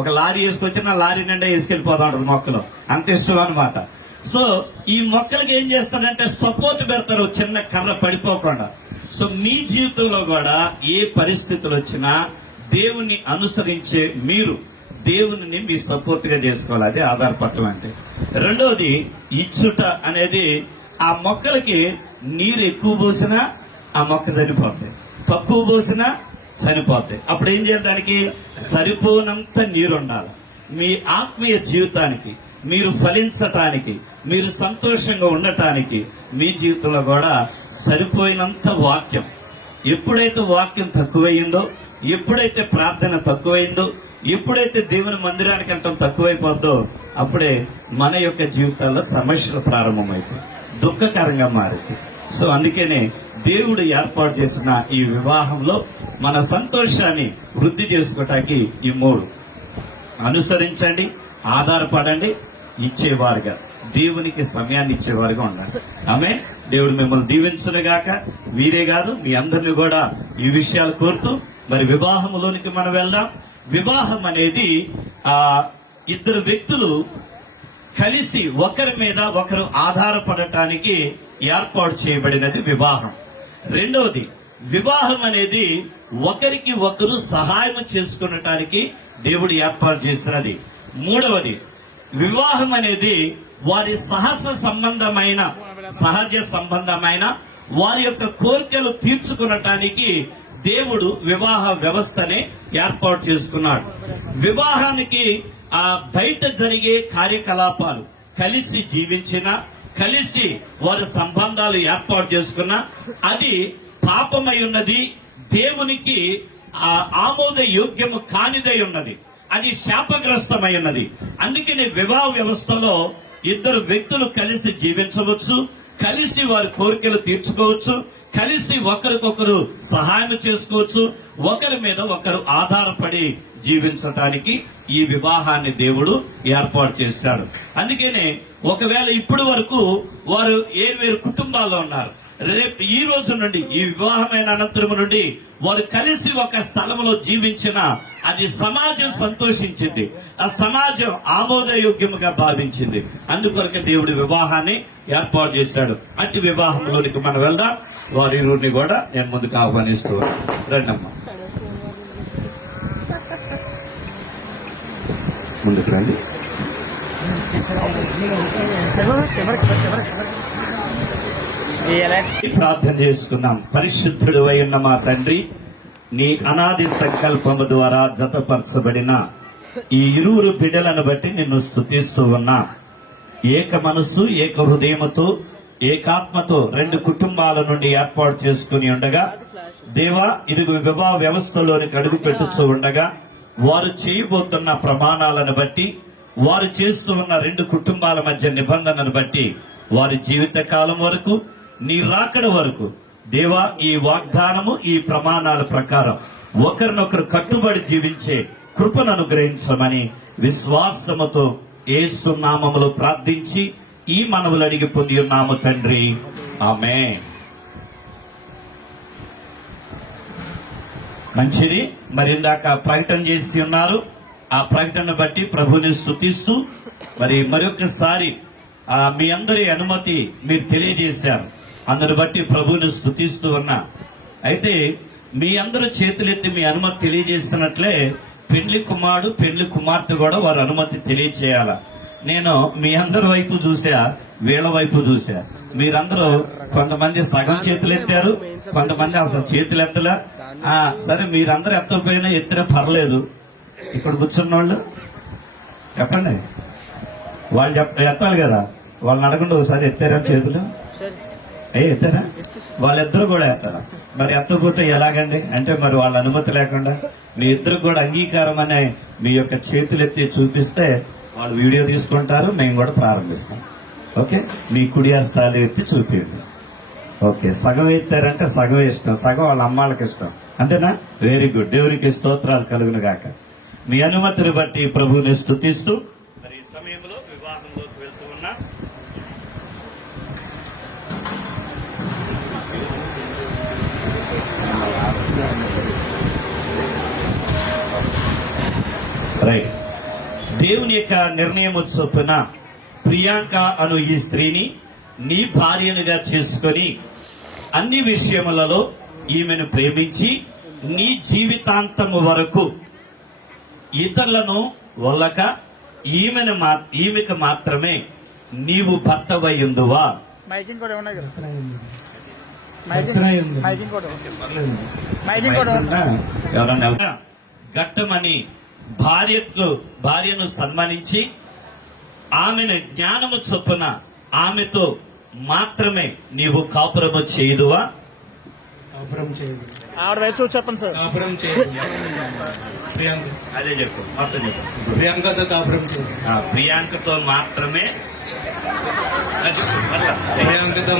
ఒక లారీ వేసుకొచ్చినా లారీ నిండా వేసుకెళ్లిపోతా ఉంటుంది మొక్కలు, అంత ఇష్టం అనమాట. సో ఈ మొక్కలకి ఏం చేస్తారంటే సపోర్ట్ పెడతారు, చిన్న కర్ర పడిపోకుండా. సో మీ జీవితంలో కూడా ఏ పరిస్థితులు వచ్చినా దేవుణ్ణి అనుసరించే మీరు దేవుని మీ సపోర్ట్ గా చేసుకోవాలి. అదే ఆధారపడటం అంటే. రెండవది ఇచ్చుట అనేది ఆ మొక్కలకి నీరు ఎక్కువ పోసినా ఆ మొక్క చనిపోతాయి, తక్కువ పోసినా చనిపోతాయి. అప్పుడు ఏం చేయాలి? దానికి సరిపోనంత నీరు ఉండాలి. మీ ఆత్మీయ జీవితానికి, మీరు ఫలించటానికి, మీరు సంతోషంగా ఉండటానికి మీ జీవితంలో కూడా సరిపోయినంత వాక్యం. ఎప్పుడైతే వాక్యం తక్కువయిందో, ఎప్పుడైతే ప్రార్థన తక్కువైందో, ఎప్పుడైతే దేవుని మందిరానికి అంటాం తక్కువైపోద్దో, అప్పుడే మన యొక్క జీవితాల్లో సమస్యలు ప్రారంభమైపోయి దుఃఖకరంగా మారింది. సో అందుకనే దేవుడు ఏర్పాటు చేసిన ఈ వివాహంలో మన సంతోషాన్ని వృద్ధి చేసుకోవటానికి ఈ 3 అనుసరించండి, ఆధారపడండి, ఇచ్చేవారుగా, దేవునికి సమయాన్ని ఇచ్చేవారుగా ఉండండి. ఆమె దేవుడు మిమ్మల్ని దీవించునుగాక. మీరే కాదు, మీ అందరిని కూడా ఈ విషయాలు కోరుతూ మరి వివాహంలోనికి మనం వెళ్దాం. వివాహం అనేది ఇద్దరు వ్యక్తులు కలిసి ఒకరి మీద ఒకరు ఆధారపడటానికి ఏర్పాటు చేయబడినది వివాహం. రెండవది, వివాహం అనేది ఒకరికి ఒకరు సహాయం చేసుకునటానికి దేవుడు ఏర్పాటు చేసినది. మూడవది, వివాహం అనేది వారి సహజ సంబంధమైన వారి యొక్క కోరికలు తీర్చుకునటానికి దేవుడు వివాహ వ్యవస్థనే ఏర్పాటు చేసుకున్నాడు. వివాహానికి బయట జరిగే కార్యకలాపాలు, కలిసి జీవించిన, కలిసి వారి సంబంధాలు ఏర్పాటు చేసుకున్న, అది పాపమై ఉన్నది, దేవునికి ఆమోద యోగ్యము కానిదై ఉన్నది, అది శాపగ్రస్తమై ఉన్నది. అందుకని వివాహ వ్యవస్థలో ఇద్దరు వ్యక్తులు కలిసి జీవించవచ్చు, కలిసి వారి కోరికలు తీర్చుకోవచ్చు, కలిసి ఒకరికొకరు సహాయం చేసుకోవచ్చు, ఒకరి మీద ఒకరు ఆధారపడి జీవించటానికి ఈ వివాహాన్ని దేవుడు ఏర్పాటు చేశాడు. అందుకనే ఒకవేళ ఇప్పటి వరకు వారు వేరు కుటుంబాల్లో ఉన్నారు, రేపు ఈ రోజు నుండి, ఈ వివాహమైన అనంతరం నుండి వారు కలిసి ఒక స్థలంలో జీవించిన, అది సమాజం సంతోషించింది, ఆ సమాజం ఆమోదయోగ్యముగా భావించింది. అందుకొరకే దేవుడి వివాహాన్ని ఏర్పాటు చేశాడు. అట్టి వివాహంలోనికి మనం వెళ్దాం. వారి ఇరువురిని కూడా నేను ముందుకు ఆహ్వానిస్తూ రండమ్మా, ముందుకు రండి. ప్రార్థన చేసుకున్నాం. పరిశుద్ధుడు అయిన మా తండ్రి, నీ అనాది సంకల్పము ద్వారా జతపరచబడిన ఈ ఇరువురు బిడ్డలను బట్టి నిన్ను స్తుతిస్తూ ఉన్నా. ఏక మనసు, ఏక హృదయముతో, ఏకాత్మతో 2 కుటుంబాల నుండి ఏర్పాటు చేసుకుని ఉండగా, దేవా, ఇరుగు వివాహ వ్యవస్థలోనికి అడుగు పెట్టుతూ ఉండగా వారు చేయబోతున్న ప్రమాణాలను బట్టి, వారు చేస్తూ ఉన్న 2 కుటుంబాల మధ్య నిబంధనను బట్టి, వారి జీవిత కాలం వరకు, నీ రాకడ వరకు దేవా, ఈ వాగ్దానము, ఈ ప్రమాణాల ప్రకారం ఒకరినొకరు కట్టుబడి జీవించే కృపను అనుగ్రహించమని విశ్వాసముతో యేసు నామములో ప్రార్థించి ఈ మనవులు అడిగి పొంది ఉన్నాము తండ్రి. ఆమేన్. మంచిది. మరి ఇందాక ప్రకటన చేసి ఉన్నారు. ఆ ప్రకటన బట్టి ప్రభుని స్తుతిస్తూ మరొకసారి మీ అందరి అనుమతి మీరు తెలియజేశారు. అందరి బట్టి ప్రభుని స్తుతిస్తూ ఉన్నా. అయితే మీ అందరూ చేతులెత్తి మీ అనుమతి తెలియజేసినట్లే పెళ్లి కుమారుడు, పెళ్లి కుమార్తె కూడా వారి అనుమతి తెలియచేయాల. నేను మీ అందరి వైపు చూసా, వీళ్ళ వైపు చూసా. మీరందరూ కొంతమంది సగం చేతులు ఎత్తారు, కొంతమంది అసలు చేతులు ఎత్తలా. సరే, మీరందరూ ఎత్తకపోయినా ఎత్తినా పర్లేదు. ఇక్కడ కూర్చున్న వాళ్ళు చెప్పండి, వాళ్ళు ఎత్తాలి కదా, వాళ్ళని అడగండి ఒకసారి ఎత్తారా చేతులు? ఎత్తారా? వాళ్ళిద్దరు కూడా ఎత్తారా? మరి ఎత్తకపోతే ఎలాగండి? అంటే మరి వాళ్ళ అనుమతి లేకుండా మీ ఇద్దరు కూడా అంగీకారం అనే మీ యొక్క చేతులు ఎత్తి చూపిస్తే వాళ్ళు వీడియో తీసుకుంటారు, మేము కూడా ప్రారంభిస్తాం. ఓకే, మీ కుడి హస్తాలు ఎత్తి చూపించండి. ఓకే, సగం ఎత్తారంటే సగం ఇష్టం, సగం వాళ్ళ అమ్మాళ్ళకి ఇష్టం, అంతేనా? Very good. దేవునికి స్తోత్రాలు కలుగును గాక. మీ అనుమతిని బట్టి ప్రభువుని స్తుతిస్తూ మరి ఈ సమయంలో వివాహంలోకి వెళ్తూ ఉన్నా. రైట్. దేవుని యొక్క నిర్ణయం చొప్పున ప్రియాంక అను ఈ స్త్రీని నీ భార్యలుగా చేసుకొని అన్ని విషయములలో ఈమెను ప్రేమించి నీ జీవితాంతము వరకు ఇతరులను వల్లక ఈమెకు మాత్రమే నీవు భర్తవై ఉందువా మైకింగ్ కూడా ఉన్నాయి కదా, మైకింగ్ కూడా ఎవరన్నా ఘట్టమని భార్యను సన్మానించి ఆమెను జ్ఞానము చొప్పున ఆమెతో మాత్రమే నీవు కాపురము చేయుదువా? ఆవిడ వైపు చూసి చెప్పండి సార్. అదే చెప్పు, మొత్తం చెప్పు. ప్రియాంకతో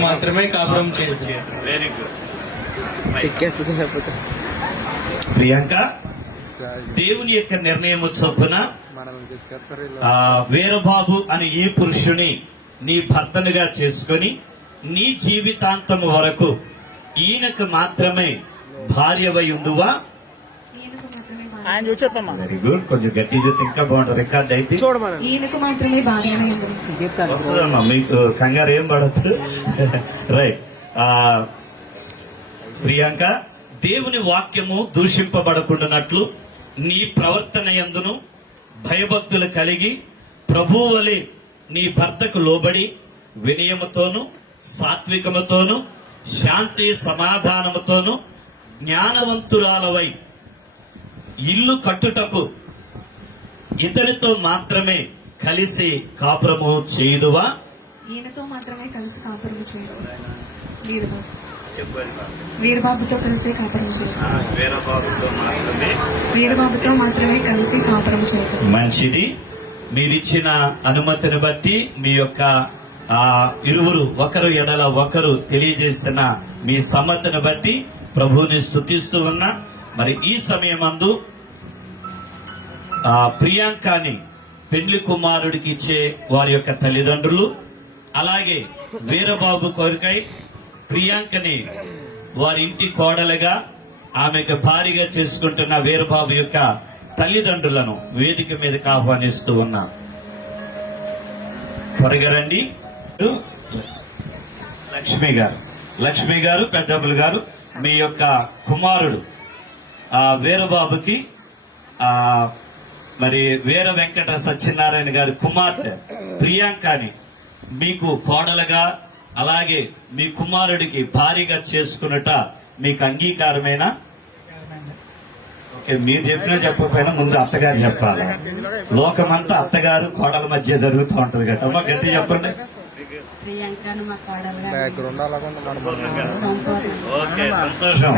మాత్రమే కాపురం చేయదు. Very good. ప్రియాంక, దేవుని యొక్క నిర్ణయము చొప్పున వీరబాబు అని ఈ పురుషుని నీ భర్తనుగా చేసుకుని నీ జీవితాంతము వరకు ఈయనకు మాత్రమే భార్యవై ఉందువా? ఆయన చూసి చెప్పమ్మా. Very good. కొంచెం గట్టి చూస్తే ఇంకా బాగుంటుంది. రికార్డ్ అయితే చూడమని ఈయనకు మాత్రమే భార్యనే వస్తుందమ్మా, మీకు కంగారు ఏం పడద్దు. రైట్. ప్రియాంక, దేవుని వాక్యము దూషింపబడకుండానట్లు నీ ప్రవర్తన యందును భయభక్తులు కలిగి ప్రభువు వలె నీ భర్తకు లోబడి వినయముతోను సాత్వికముతోను శాంతి సమాధానముతోను జ్ఞానవంతురాలవై ఇల్లు కట్టుటకు ఇతనితో మాత్రమే కలిసి కాపురము చేయుదువా? ఈయనతో మాత్రమే కలిసి కాపురం చేయదు. వీరబాబుతో కలిసి కాపురం చేయదు. వీరబాబుతో మాత్రమే కలిసి కాపురం చేయదు. మంచిది. మీరిచ్చిన అనుమతిని బట్టి మీ యొక్క ఇరువురు ఒకరు ఎడల ఒకరు తెలియజేసిన మీ సమ్మతిని బట్టి ప్రభువుని స్తుతిస్తూ ఉన్నా. మరి ఈ సమయమందు ప్రియాంకని పెండ్లి కుమారుడికి ఇచ్చే వారి యొక్క తల్లిదండ్రులు, అలాగే వీరబాబు కొరకై ప్రియాంకని వారి ఇంటి కోడలుగా ఆమెకు భారీగా చేసుకుంటున్న వీరబాబు యొక్క తల్లిదండ్రులను వేదిక మీదకి ఆహ్వానిస్తూ ఉన్నా. త్వరగా రండి. లక్ష్మి గారు పెద్దమ్మలు గారు, మీ యొక్క కుమారుడు వీరబాబుకి మరి వీర వెంకట సత్యనారాయణ గారి కుమార్తె ప్రియాంకని మీకు కోడలుగా అలాగే మీ కుమారుడికి భారీగా చేసుకున్నట మీకు అంగీకారమేనా? ఓకే, మీరు చెప్పినా చెప్పకపోయినా ముందు అత్తగారు చెప్పాలి. లోకమంతా అత్తగారు కోడల మధ్య జరుగుతూ ఉంటది కదా. అమ్మ గట్టి చెప్పండి. ఓకే, సంతోషం.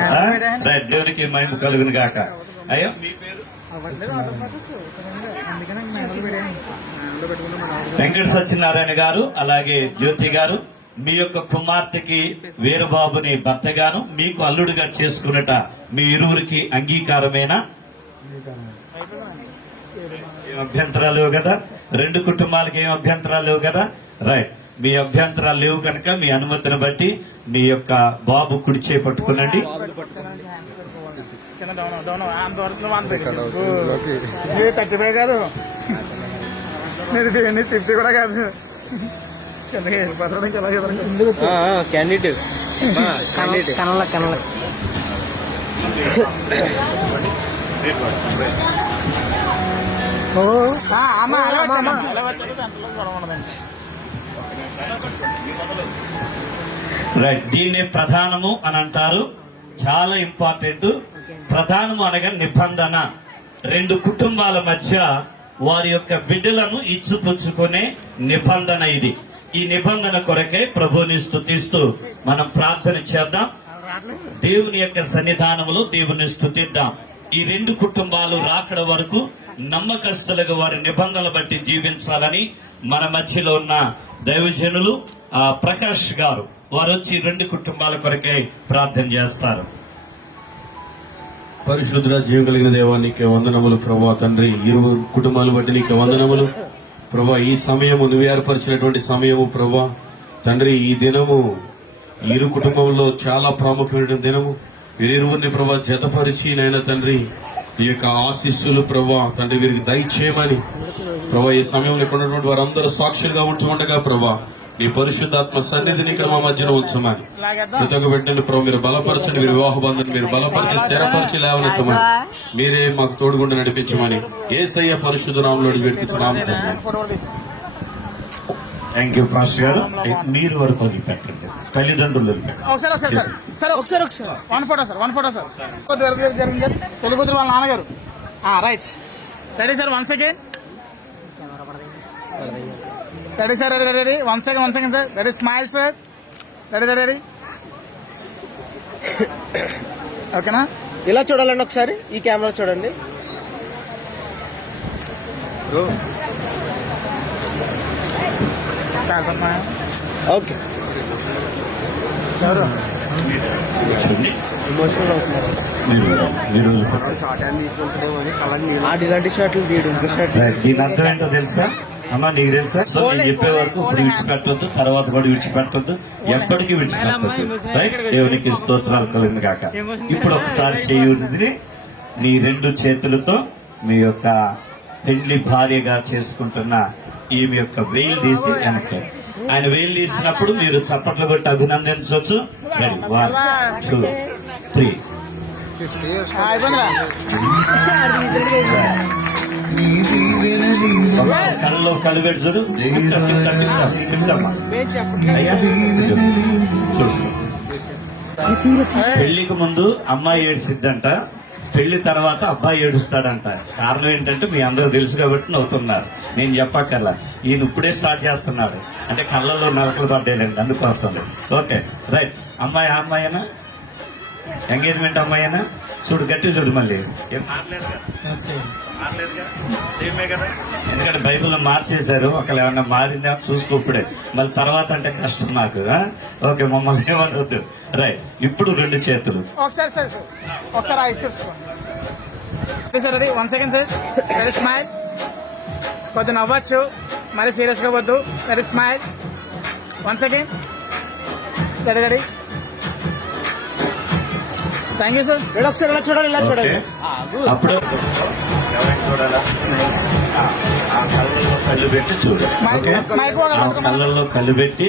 రైట్, దేవునికి మహిమ కలుగును గాక. అయ్యో, మీ పేరు? వెంకట సత్యనారాయణ గారు అలాగే జ్యోతి గారు, మీ యొక్క కుమార్తెకి వీరబాబుని భర్తగాను మీకు అల్లుడుగా చేసుకున్నట మీ ఇరువురికి అంగీకారమేనా? ఏం అభ్యంతరాలు లేవు కదా? రెండు కుటుంబాలకి ఏం అభ్యంతరాలు లేవు కదా? రైట్, మీ అభ్యంతరాలు లేవు కనుక మీ అనుమతిని బట్టి మీ యొక్క బాబు కుడిచే పట్టుకునండి. తగ్గిపోయి కాదు, నేను తిప్పి కూడా కాదు. క్యాండిడేట్ కనల కనల రైట్, దీన్ని ప్రధానము అని అంటారు. చాలా ఇంపార్టెంట్. ప్రధానము అనగా నిబంధన. రెండు కుటుంబాల మధ్య వారి యొక్క బిడ్డలను ఇచ్చిపుచ్చుకునే నిబంధన ఇది. ఈ నిబంధన కొరకే ప్రభువుని స్తుతిస్తూ మనం ప్రార్థన చేద్దాం. దేవుని యొక్క సన్నిధానంలో దేవుని స్తుతిద్దాం. ఈ రెండు కుటుంబాలు రాకడ వరకు నమ్మకస్తులుగా వారి నిబంధనలు బట్టి జీవించాలని మన మధ్యలో ఉన్న దైవజనులు ప్రకాష్ గారు వారు వచ్చి రెండు కుటుంబాల కొరకే ప్రార్థన చేస్తారు. పరిశుద్ధ జీవం కలిగిన దేవానికి వందనములు ప్రభా. తండ్రి, ఇరు కుటుంబాలు బట్టి నీకు వందనములు ప్రభా. ఈ సమయము నువ్వు ఏర్పరిచినటువంటి సమయము ప్రభా. తండ్రి, ఈ దినము ఇరు కుటుంబంలో చాలా ప్రాముఖ్యమైన దినము. వీరిరువురిని ప్రభా జతపరిచి నైనా తండ్రి ఈ యొక్క ఆశీస్సులు ప్రభా తండ్రి వీరికి దయచేయమని ప్రభా ఈ సమయంలో ఇక్కడ ఉన్నటువంటి వారందరూ సాక్షులుగా ఉంటూ ఉండగా ప్రభా నీ పరిశుద్ధాత్మ సన్నిధిని ఇక్కడ మా మధ్యన ఉంచమని కృతజ్ఞ పెట్టండి ప్రభు. మీరు బలపరచండి, వీరి వివాహ బంధుని మీరు బలపరిచి స్థిరపరిచి లేవనెత్తమని మీరే మాకు తోడుగుండా నడిపించమని యేసయ్య పరిశుద్ధ నామములో వేడుకుంటున్నాము. థ్యాంక్ యూ పాస్టర్ గారు. మీరు వరకు వదిలిపెట్టండి, తల్లిదండ్రులు వదిలిపెట్టండి. ఒకసారి ఒకసారి 1 ఫోటో సార్ జరిగింది తెలుగు వాళ్ళ నాన్నగారు. Right, ready sir, 1 second. Ready sir, ready 1 second sir. Ready, smile sir. Ready. ఓకేనా? ఇలా చూడాలండి, ఒకసారి ఈ కెమెరా చూడండి. ఓకే, కూర్చోండి. ఎమోషనల్ అవుతున్నారు. మీరు ఇలాంటి షాట్లు తీయడం, ఇంకో షాట్. దీని అర్థం ఏంటో తెలుసా అమ్మా, నీకు తెలుసా? సో నేను చెప్పే వరకు ఇప్పుడు విడిచిపెట్టొద్దు, తర్వాత కూడా విడిచిపెట్టొద్దు, ఎప్పటికీ విడిచిపెట్టొద్దు. రైట్? దేవునికి స్తోత్రాలు కలిగిన కాక. ఇప్పుడు ఒకసారి చేయుడిని నీ 2 చేతులతో మీ యొక్క పెళ్లి భార్యగా చేసుకుంటున్న ఈమె యొక్క వేలు తీసి వెనక్కి. ఆయన వేలు తీసినప్పుడు మీరు చప్పట్లు కొట్టి అభినందించవచ్చు. రెడీ, 1 2 3. కళ్ళలో కళ్ళు పెట్టి చూడు. అయ్యా చూడు, పెళ్లికి ముందు అమ్మాయి ఏడ్చిద్దంట, పెళ్లి తర్వాత అబ్బాయి ఏడుస్తాడంట. కారణం ఏంటంటే మీ అందరూ తెలుసు కాబట్టి నవ్వుతున్నారు, నేను చెప్పక్కర్లా. ఈయన ఇప్పుడే స్టార్ట్ చేస్తున్నాడు అంటే కళ్ళల్లో నలకలు పడ్డాయండి, అందుకోసం. Okay, right. అమ్మాయినా ఎంగేజ్మెంట్ అమ్మాయినా చూడు, గట్టి చూడు. మళ్ళీ ఏం మారలేదుగా? సేమే కదా, ఎందుకంటే బైబిల్లో మార్చేశారు. ఒకళ్ళు ఏమన్నా మారిందా చూసుకో ఇప్పుడే, మళ్ళీ తర్వాత అంటే కష్టం నాకు. ఓకే, మమ్మల్ని ఏమనొద్దు. రైట్, ఇప్పుడు 2 చేతులు. ఒకసారి sir, ready 1 second sir. Ready, smile. కొద్ది నవ్వచ్చు, మరి సీరియస్ గా వద్దు. Ready, smile. 1 second. Ready. Thank you sir. ఒకసారి ఇలా చూడాలి, ఇలా చూడాలి. అప్పుడు చూడాలా? ఆ కళ్ళల్లో కళ్ళు పెట్టి చూడు. ఓకే, ఆ కళ్ళల్లో కళ్ళు పెట్టి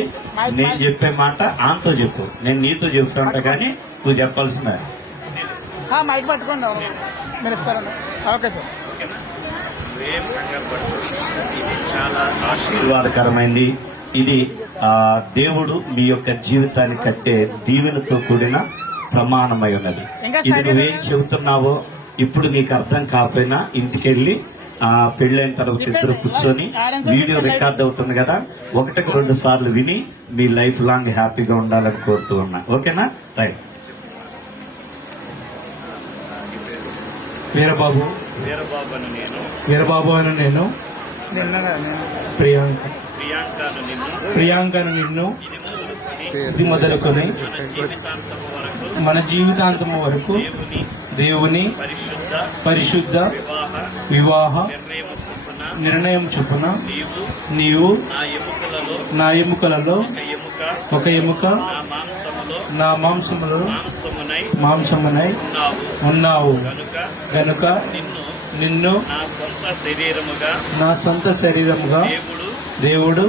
నేను చెప్పే మాట ఆంతో చెప్పు, నేను నీతో చెప్తా ఉంటా, కానీ నువ్వు చెప్పాల్సిన. మైక్ పట్టుకోండి, మీరు ఇస్తారండి. Okay sir. చాలా ఆశీర్వాదకరమైంది ఇది. దేవుడు మీ యొక్క జీవితాన్ని కట్టే దీవెనతో కూడిన ప్రమాణమై ఉన్నది. ఇది నువ్వేం చెబుతున్నావో ఇప్పుడు నీకు అర్థం కాకపోయినా ఇంటికెళ్ళి పెళ్ళైన తర్వాత ఇద్దరు కూర్చొని వీడియో రికార్డ్ అవుతుంది కదా, 1-2 సార్లు విని మీ లైఫ్ లాంగ్ హ్యాపీగా ఉండాలని కోరుతూ ఉన్నా. ఓకేనా? రైట్. వీరబాబు అని నేను ప్రియాంకను నిన్ను ఇది మొదలుకొని మన జీవితాంతము వరకు దేవుని పరిశుద్ధ వివాహ నిర్ణయం చొప్పున నీవు నా ఎముకలలో ఒక ఎముక, నా మాంసమునై ఉన్నావు గనుక నిన్ను నా సొంత శరీరముగా దేవుడు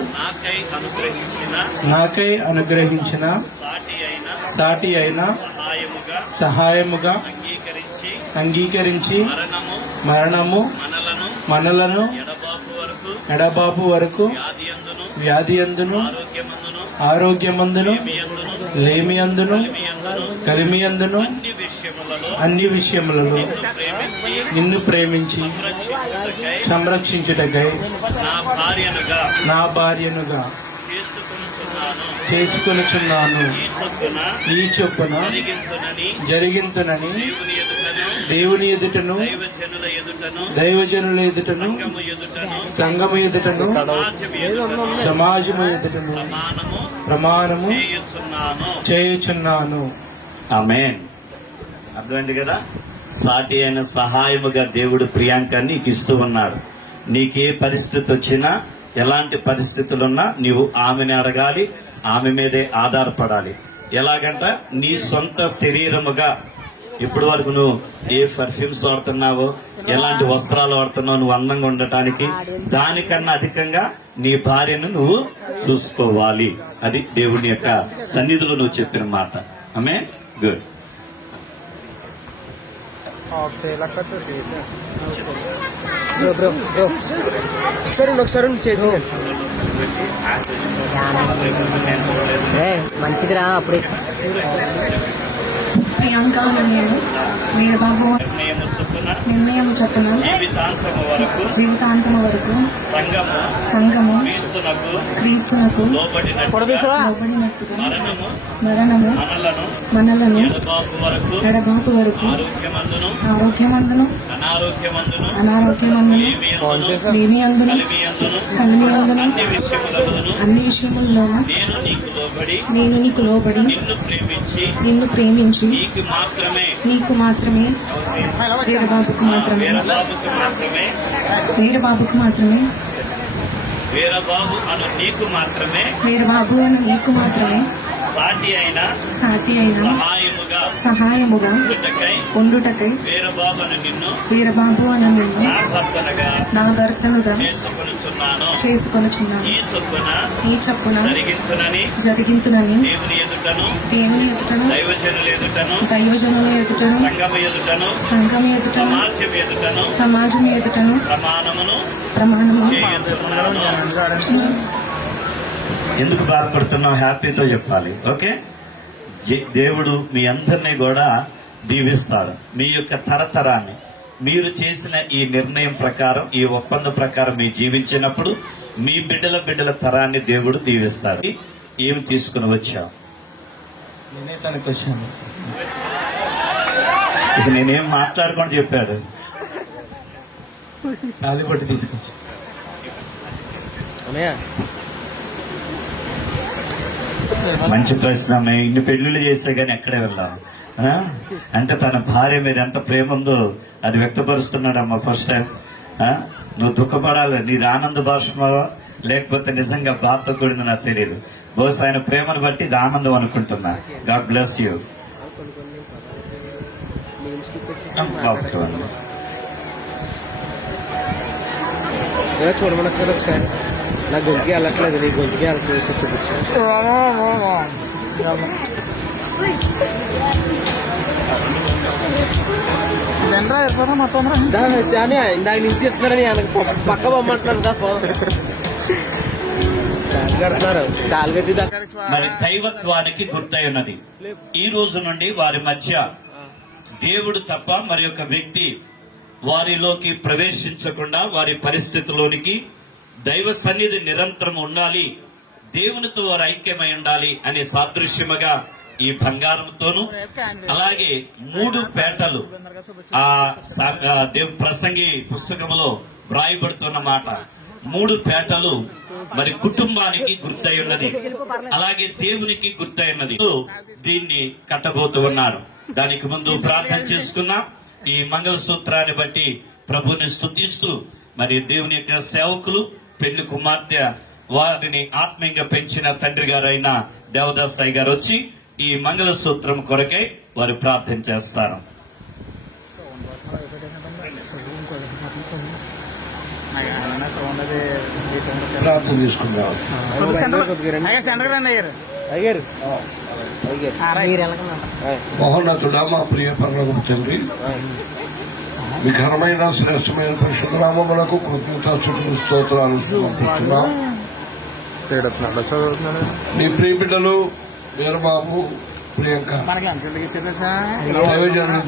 నాకై అనుగ్రహించిన సాటి అయిన సహాయముగా అంగీకరించి మరణము మనలను ఎడబాపు వరకు వ్యాధియందును ఆరోగ్యమందును లేమియందును కలిమియందును అన్ని విషయములలో నిన్ను ప్రేమించి సంరక్షించుటకై నా భార్యనుగా చేసుకొనుచున్నాను. ఈ చొప్పున జరిగింతునని దేవుని ఎదుటను దైవజనుల ఎదుటను సంఘము ఎదుటను సమాజము ఎదుటను ప్రమాణము చేయుచున్నాను. ఆమేన్. అర్థమైంది కదా? సాటి అయిన సహాయముగా దేవుడు ప్రియాంక నీకు ఇస్తూ ఉన్నాడు. నీకే పరిస్థితి వచ్చినా, ఎలాంటి పరిస్థితులున్నా నీవు ఆమెని అడగాలి, ఆమె మీదే ఆధారపడాలి. ఎలాగంట నీ సొంత శరీరముగా. ఇప్పటి వరకు నువ్వు ఏ పర్ఫ్యూమ్స్ వాడుతున్నావో, ఎలాంటి వస్త్రాలు వాడుతున్నావు నువ్వు అందంగా ఉండటానికి, దానికన్నా అధికంగా నీ భార్యను నువ్వు చూసుకోవాలి. అది దేవుని యొక్క సన్నిధిలో నువ్వు చెప్పిన మాట. ఆమేన్. గుడ్. ఒకసారి చేతి మంచిదిరా అప్పుడు ప్రియాంక నేను వీరబాబు నిర్ణయం చొప్పున జీవితాంతము వరకు సంఘము క్రీస్తునకు లోబడినట్టుగా మరణము మనలను ఎడబాపు వరకు ఆరోగ్యమందును అనారోగ్యమందును లేమి అందును కలిమి అందును అన్ని విషయముల్లోనూ నేను నీకు లోబడి నిన్ను ప్రేమించి నీకు మాత్రమే వీరబాబుకు మాత్రమే వీరబాబు అను నీకు మాత్రమే సాటి అయిన సహాయముగా ఉండుటకై వీరబాబు అను నిన్ను నా భర్తనుగా చేసుకొనుచున్నాను. ఈ చొప్పున జరిగింతునని దేవుని ఎదుటను దైవజనుల ఎదుటను సంఘం ఎదుటను సమాజం ఎదుటను ప్రమాణము ఎందుకు బాధపడుతున్నావు? హ్యాపీతో చెప్పాలి. ఓకే, దేవుడు మీ అందరినీ కూడా దీవిస్తాడు. మీ యొక్క తరతరాన్ని మీరు చేసిన ఈ నిర్ణయం ప్రకారం, ఈ ఒప్పందం ప్రకారం మీరు జీవించినప్పుడు మీ బిడ్డల తరాన్ని దేవుడు దీవిస్తాడు. ఏమి తీసుకుని వచ్చావు? నేనే తనకు వచ్చాను. ఇక నేనేం మాట్లాడుకొని చెప్పాడు. నాది పట్టి తీసుకొచ్చి మంచి ప్రశ్న. మేము ఇన్ని పెళ్లిళ్ళు చేస్తే గానీ ఎక్కడే వెళ్ళాం. అంటే తన భార్య మీద ఎంత ప్రేమ ఉందో అది వ్యక్తపరుస్తున్నాడమ్మా ఫస్ట్ టైం. నువ్వు దుఃఖపడాలి. నీది ఆనంద భాషమా లేకపోతే నిజంగా బాధతో కూడింది నాకు తెలియదు. బహుశా ఆయన ప్రేమను బట్టి ఇది ఆనందం అనుకుంటున్నా. God bless you. చూడమని వచ్చారు ఒకసారి. నా గొంతుకి వెళ్ళట్లేదు, నీ గొంతుకి వెళ్ళట్లేదు. చూపించు. ఇందాక నుంచి చెప్తున్నారని పక్క బొమ్మంటున్నారు. కాలు కట్టి మరి దైవత్వానికి గుర్తయి ఉన్నది. ఈ రోజు నుండి వారి మధ్య దేవుడు తప్ప మరి ఒక వ్యక్తి వారిలోకి ప్రవేశించకుండా వారి పరిస్థితిలోనికి దైవ సన్నిధి నిరంతరం ఉండాలి, దేవునితో వారు ఐక్యమై ఉండాలి అనే సాదృశ్యముగా ఈ బంగారంతోను అలాగే 3 పేటలు ఆ ప్రసంగి పుస్తకంలో వ్రాయబడుతున్న మాట. 3 పేటలు మరి కుటుంబానికి గుర్తయి ఉన్నది, అలాగే దేవునికి గుర్తయి ఉన్నది. దీన్ని కట్టబోతూ ఉన్నారు. దానికి ముందు ప్రార్థన చేసుకున్నాం. ఈ మంగళసూత్రాన్ని బట్టి ప్రభుని స్తుతిస్తూ మరి దేవుని యొక్క సేవకులు పెళ్లి కుమార్తె వారిని ఆత్మీయంగా పెంచిన తండ్రి గారైన దేవదాస్ సాయి గారు వచ్చి ఈ మంగళసూత్రం కొరకై వారు ప్రార్థన చేస్తారు. ప్రార్థన చేసుకుందాం. మహోన్నతుడా, మా ప్రియ పరలోకపు తండ్రి, మీ ఘనమైన శ్రేష్టమైన పరిశుద్ధ నామములకు కృతజ్ఞతాస్తుతులు స్తోత్రాలు సమర్పిస్తున్నాం. నీ ప్రియ బిడ్డలు వీరబాబు, ప్రియాంక దైవజనుల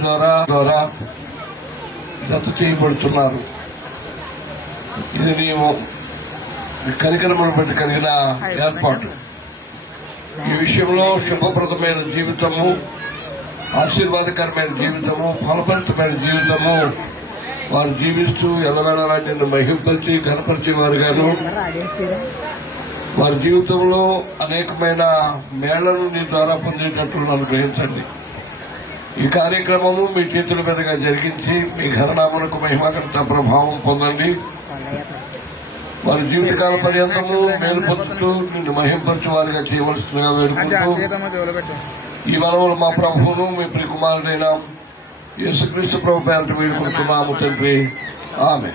ద్వారా జత చేయబడుతున్నారు. ఇది నీవు కనికరమును బట్టి కలిగిన ఏర్పాటు. ఈ విషయంలో శుభప్రదమైన జీవితము, ఆశీర్వాదకరమైన జీవితము, ఫలభరితమైన జీవితము వారు జీవిస్తూ ఎల్లవేళలా నిన్ను మహింపరిచి ఘనపరిచే వారుగాను వారి జీవితంలో అనేకమైన మేళ్లను నీ ద్వారా పొందేటట్లు అనుగ్రహించండి. ఈ కార్యక్రమము మీ చేతుల మీదుగా జరిగించి మీ ఘననామలకు మహిమకర్త ప్రభావం పొందండి. వారి జీవితకాల పర్యంతము మేలు పొందుతూ నిన్ను మహింపరచు వారిగా చేయవలసిందిగా వేడుకుంటూ ఈ మనవులు మా ప్రభువును మీ ప్రియ కుమారుడైన యేసుక్రీస్తు ప్రభు పేరట వేడుకుంటున్నాము తండ్రి. ఆమె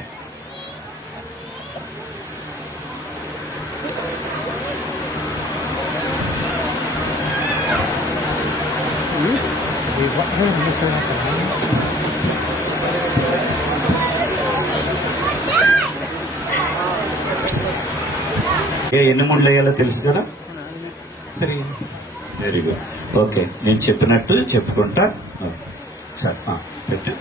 ఎన్ని ముళ్ళు వేయాలో తెలుసు కదా? Very good. ఓకే, నేను చెప్పినట్టు చెప్పుకుంటా. సరే పెట్టు.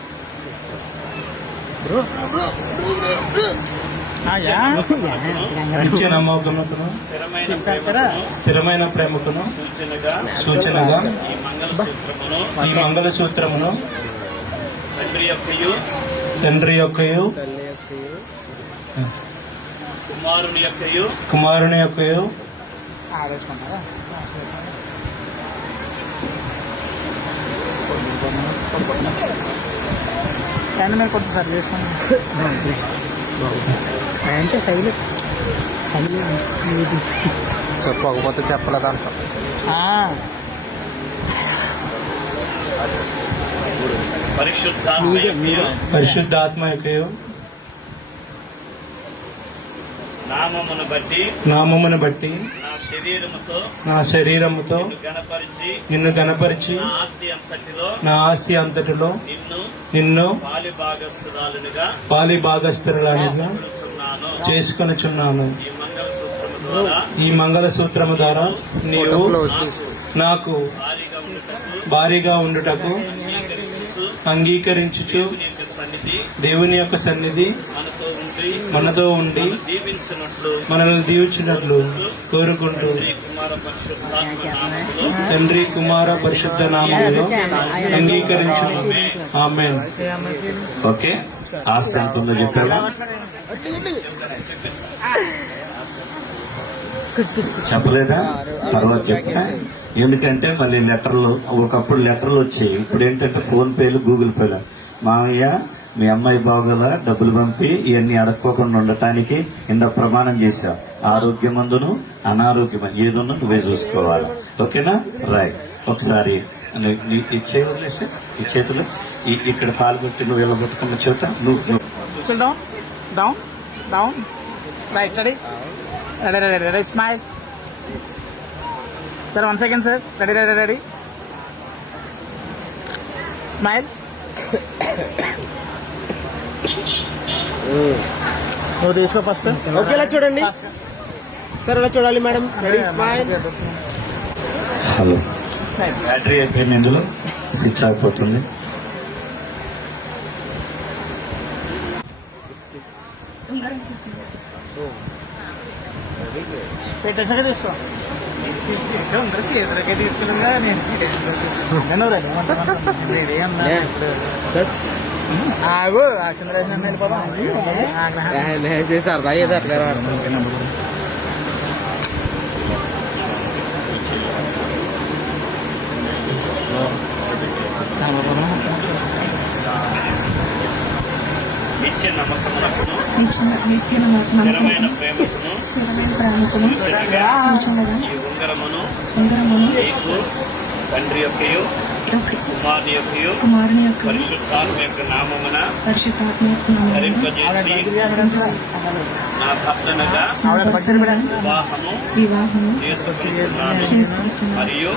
నిత్య నమ్మకమును స్థిరమైన ప్రేమకును సూచనగా ఈ మంగళసూత్రమును తండ్రి యొక్కయు కుమారుని యొక్కయు కానీ మీరు కొంచెం సరి చేసుకోండి అంటే శైలి చెప్పకపోతే చెప్పలేదంట. పరిశుద్ధాత్మ యొక్కయు నామమును బట్టి నా శరీరముతో నిన్ను గణపరిచి నా ఆస్తి అంతటిలో నిన్ను పాలి భాగస్థురాలుగా చేసుకొనుచున్నాను. ఈ మంగళసూత్రము ద్వారా నీవు నాకు భారీగా ఉండుటకు అంగీకరించుచు దేవుని యొక్క సన్నిధి మనతో ఉండి మనల్ని దీవించినట్లు కోరుకుంటూ తండ్రి కుమార పరిశుద్ధ నామములో అంగీకరించు. ఆమేన్. ఓకే, ఆస్తి ఎంత ఉందో చెప్పావా? చెప్పలేదా? తర్వాత చెప్తా. ఎందుకంటే మళ్ళీ లెటర్లు, ఒకప్పుడు లెటర్లు వచ్చాయి, ఇప్పుడు ఏంటంటే ఫోన్ పేలు, గూగుల్ పేలు. మామయ్య మీ అమ్మాయి బాగోలా, డబ్బులు పంపి ఇవన్నీ అడక్కోకుండా ఉండటానికి ఇంత ప్రమాణం చేశావు. ఆరోగ్యమందును అనారోగ్యమందు ఏదున్నా నువ్వే చూసుకోవాలి. ఓకేనా? రైట్. ఒకసారి ఈ చేయి వదిలేసి ఈ చేతులు ఇక్కడ కాలు పెట్టి నువ్వు ఇలా పట్టుకున్న చేత నువ్వు down down right. Ready ready ready ready smile. Sir 1 second sir. Ready ready ready smile. నువ్వు తీసుకో ఫస్ట్. ఓకేలా చూడండి సార్, ఇలా చూడాలి madam. Ready smile. Hello, battery అయిపోయింది, ఇందులో స్విచ్ అయిపోతుంది. పెట్టేసాక తీసుకో. ఎదురుకే తీసుకున్నా నేను ఆగు. చంద్రబాబు వెళ్ళిపోతాం చేసి అర్థం అయ్యేది అట్లా. నిత్య స్థిరమైన ప్రేమకును సూచనగా ఉంగరమును తండ్రి యొక్కయు కుమారుని యొక్క పరిశుద్ధాత్మ యొక్క నామమున ధరింపజేసి నా భర్తనగా వివాహము చేసుకుంటున్నాను. మరియు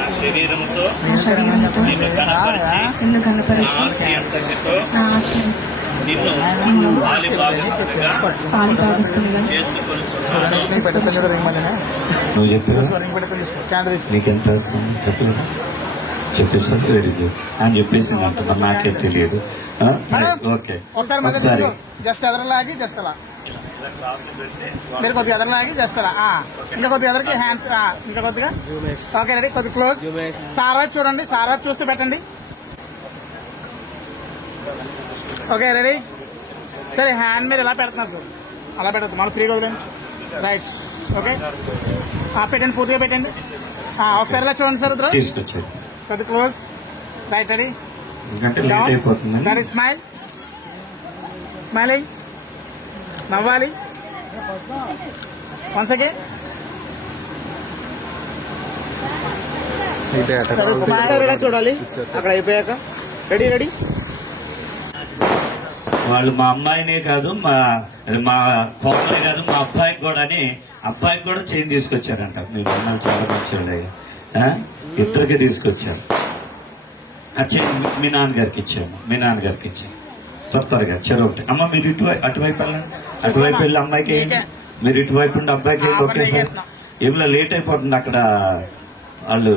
నా శరీరముతో నిన్ను కనపరిచి నా ఆస్తి అంతటితో నిన్ను పాలి భాగస్థునిగా చేసుకొనుచున్నాను. నువ్వు చెప్పావు నీకెంత చెప్పలేదు చెప్పేసాను. వెరీ గుడ్ అని చెప్పేసి అంటున్నా, నాకే తెలియదు. ఓకే, ఒకసారి జస్ట్ ఎదరలాగి జస్ట్ అలా మీరు కొద్దిగా ఎదరలాగి జస్ట్ అలా ఇంకా కొద్దిగా ఎదరికి హ్యాండ్స్ ఇంకా కొద్దిగా. ఓకే రెడీ, కొద్దిగా క్లోజ్. సార్ వైపు చూడండి, సార్ వైపు చూస్తూ పెట్టండి. Okay ready. సరే, హ్యాండ్ మీరు ఎలా పెడుతున్నారు సార్? అలా పెట్టద్దు, మళ్ళీ ఫ్రీగా వదిలేండి. రైట్. ఓకే పెట్టండి, పూర్తిగా పెట్టండి. ఒకసారి ఇలా చూడండి సార్, ఇద్దరు తీసుకొచ్చారు. కొద్దిగా close. Right. Ready. Ready. Smile. Smiling. నవ్వాలి. Once again. ఇలా చూడాలి అక్కడ అయిపోయాక. Ready ready. వాళ్ళు మా అమ్మాయినే కాదు, మా కోపలే కాదు, మా అబ్బాయికి కూడా అబ్బాయికి కూడా చైన్ తీసుకొచ్చారంట. మీ అమ్మాయి చాలా మంచివాళ్ళు, ఇద్దరికి తీసుకొచ్చారు. ఆ చైన్ మీ నాన్నగారికి ఇచ్చాము, మీ నాన్నగారికి ఇచ్చాము. త్వరగా చెరొకటి. అమ్మ మీరు అటువైపు వెళ్ళండి, అటువైపు వెళ్ళి అమ్మాయికి మీరు ఇటువైపు ఉండి అబ్బాయికి వెళ్ళి ఓకే సార్. ఏమిలా లేట్ అయిపోతుంది అక్కడ. వాళ్ళు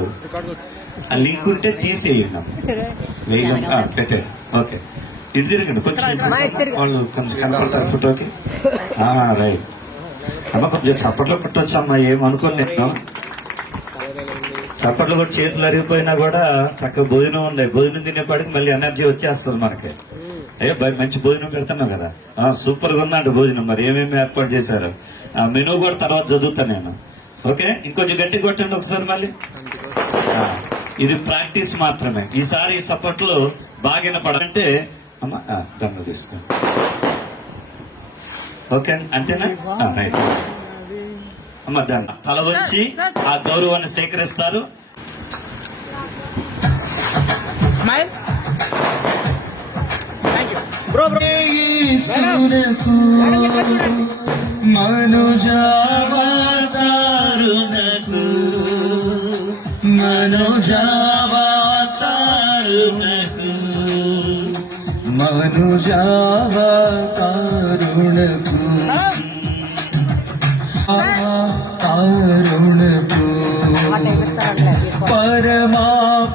ఆ లింక్ ఉంటే తీసేయండి. పెట్టండి. ఓకే, ఇటు తిరగండి కొంచెం. వాళ్ళు కొంచెం కనపడతారు ఫోటోకి. రైట్ అమ్మ, కొంచెం చప్పట్లు కొట్టొచ్చు అమ్మా, ఏమనుకోలేదు. చప్పట్లు కొట్టి చేతులు అరిగిపోయినా కూడా చక్కగా భోజనం ఉంది. భోజనం తినేపాటికి మళ్ళీ ఎనర్జీ వచ్చేస్తుంది మనకి. మంచి భోజనం పెడుతున్నాం కదా. సూపర్ గా ఉందండి భోజనం. మరి ఏమేమి ఏర్పాటు చేశారు మెనూ కూడా తర్వాత చదువుతాను నేను. ఓకే, ఇంకొంచెం గట్టి కొట్టండి ఒకసారి మళ్ళీ. ఇది ప్రాక్టీస్ మాత్రమే. ఈసారి సపోర్ట్లు బాగా వినపడాలంటే అమ్మ దండ తీసుకో. ఓకే అంతేనా? రైట్ అమ్మ, దండ తల వంచి ఆ గౌరవాన్ని సేకరిస్తారు. స్మైల్. మనోజావతారునకు మనోజావతారునకు మనోజావతారునకు తారుణకు పరమా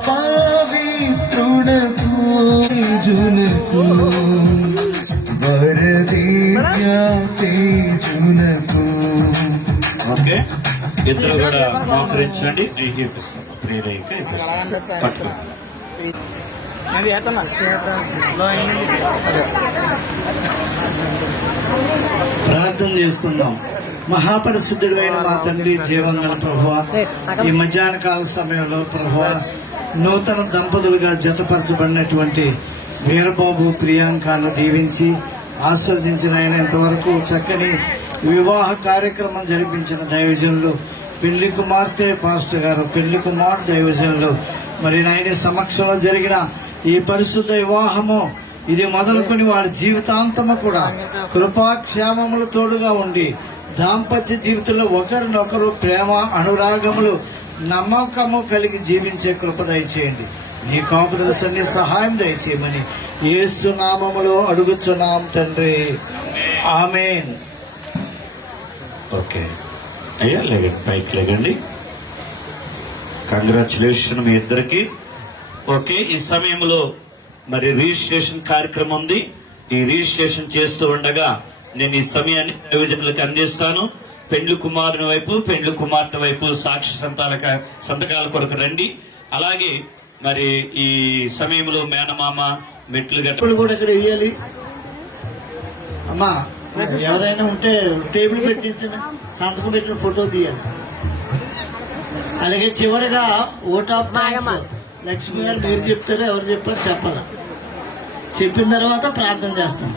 పవిత్రునకు జునకు వరదీజునకు. ఓకే, ఇద్దరు కూడా మోకరించండి. ప్రార్థన చేసుకుందాం. మహాపరిశుద్ధుడు అయిన మా తండ్రి, జీవంగల ప్రభువా, ఈ మధ్యాహ్న కాల సమయంలో ప్రభువా, నూతన దంపతులుగా జతపరచబడినటువంటి వీరబాబు ప్రియాంకను దీవించి ఆస్వాదించిన ఆయన ఇంతవరకు చక్కని వివాహ కార్యక్రమం జరిపించిన దైవజనులు పెళ్లి కుమార్తె పాస్టర్ గారు, పెళ్లి కుమార్ దైవజనులు, మరి నాయన సమక్షంలో జరిగిన ఈ పరిశుద్ధ వివాహము ఇది మొదలుకొని వారి జీవితాంతము కూడా కృపాక్షేమములు తోడుగా ఉండి దాంపత్య జీవితంలో ఒకరినొకరు ప్రేమ అనురాగములు నమ్మకము కలిగి జీవించే కృప దయచేయండి. నీ కాపుదల సన్ని సహాయం దయచేయమని యేసు నామములో అడుగుచున్నాం తండ్రి, ఆమేన్. ఓకే అయ్యా, లేగండి, పైకి లేగండి. కంగ్రాచులేషన్ మీ ఇద్దరికి. ఓకే, ఈ సమయంలో మరి రిజిస్ట్రేషన్ కార్యక్రమం ఉంది. ఈ రిజిస్ట్రేషన్ చేస్తూ ఉండగా నేను ఈ సమయాన్ని ప్రయోజకులకు అందిస్తాను. పెండ్లి కుమారుని వైపు, పెండ్లి కుమార్తె వైపు సాక్షి సంతకాల కొరకు రండి. అలాగే మరి ఈ సమయంలో మేనమామ మెట్లు గట్టలు కూడా ఇక్కడ వేయాలి. అమ్మా, ఎవరైనా ఉంటే టేబుల్ పెట్టించండి, సంతకం పెట్టిన ఫోటో తీయాలి. అలాగే చివరిగా ఓట్ ఆఫ్ థాంక్స్ లక్ష్మి గారు మీరు చెప్తారు, ఎవరు చెప్పారు చెప్పాలి. చెప్పిన తర్వాత ప్రార్థన చేస్తాం.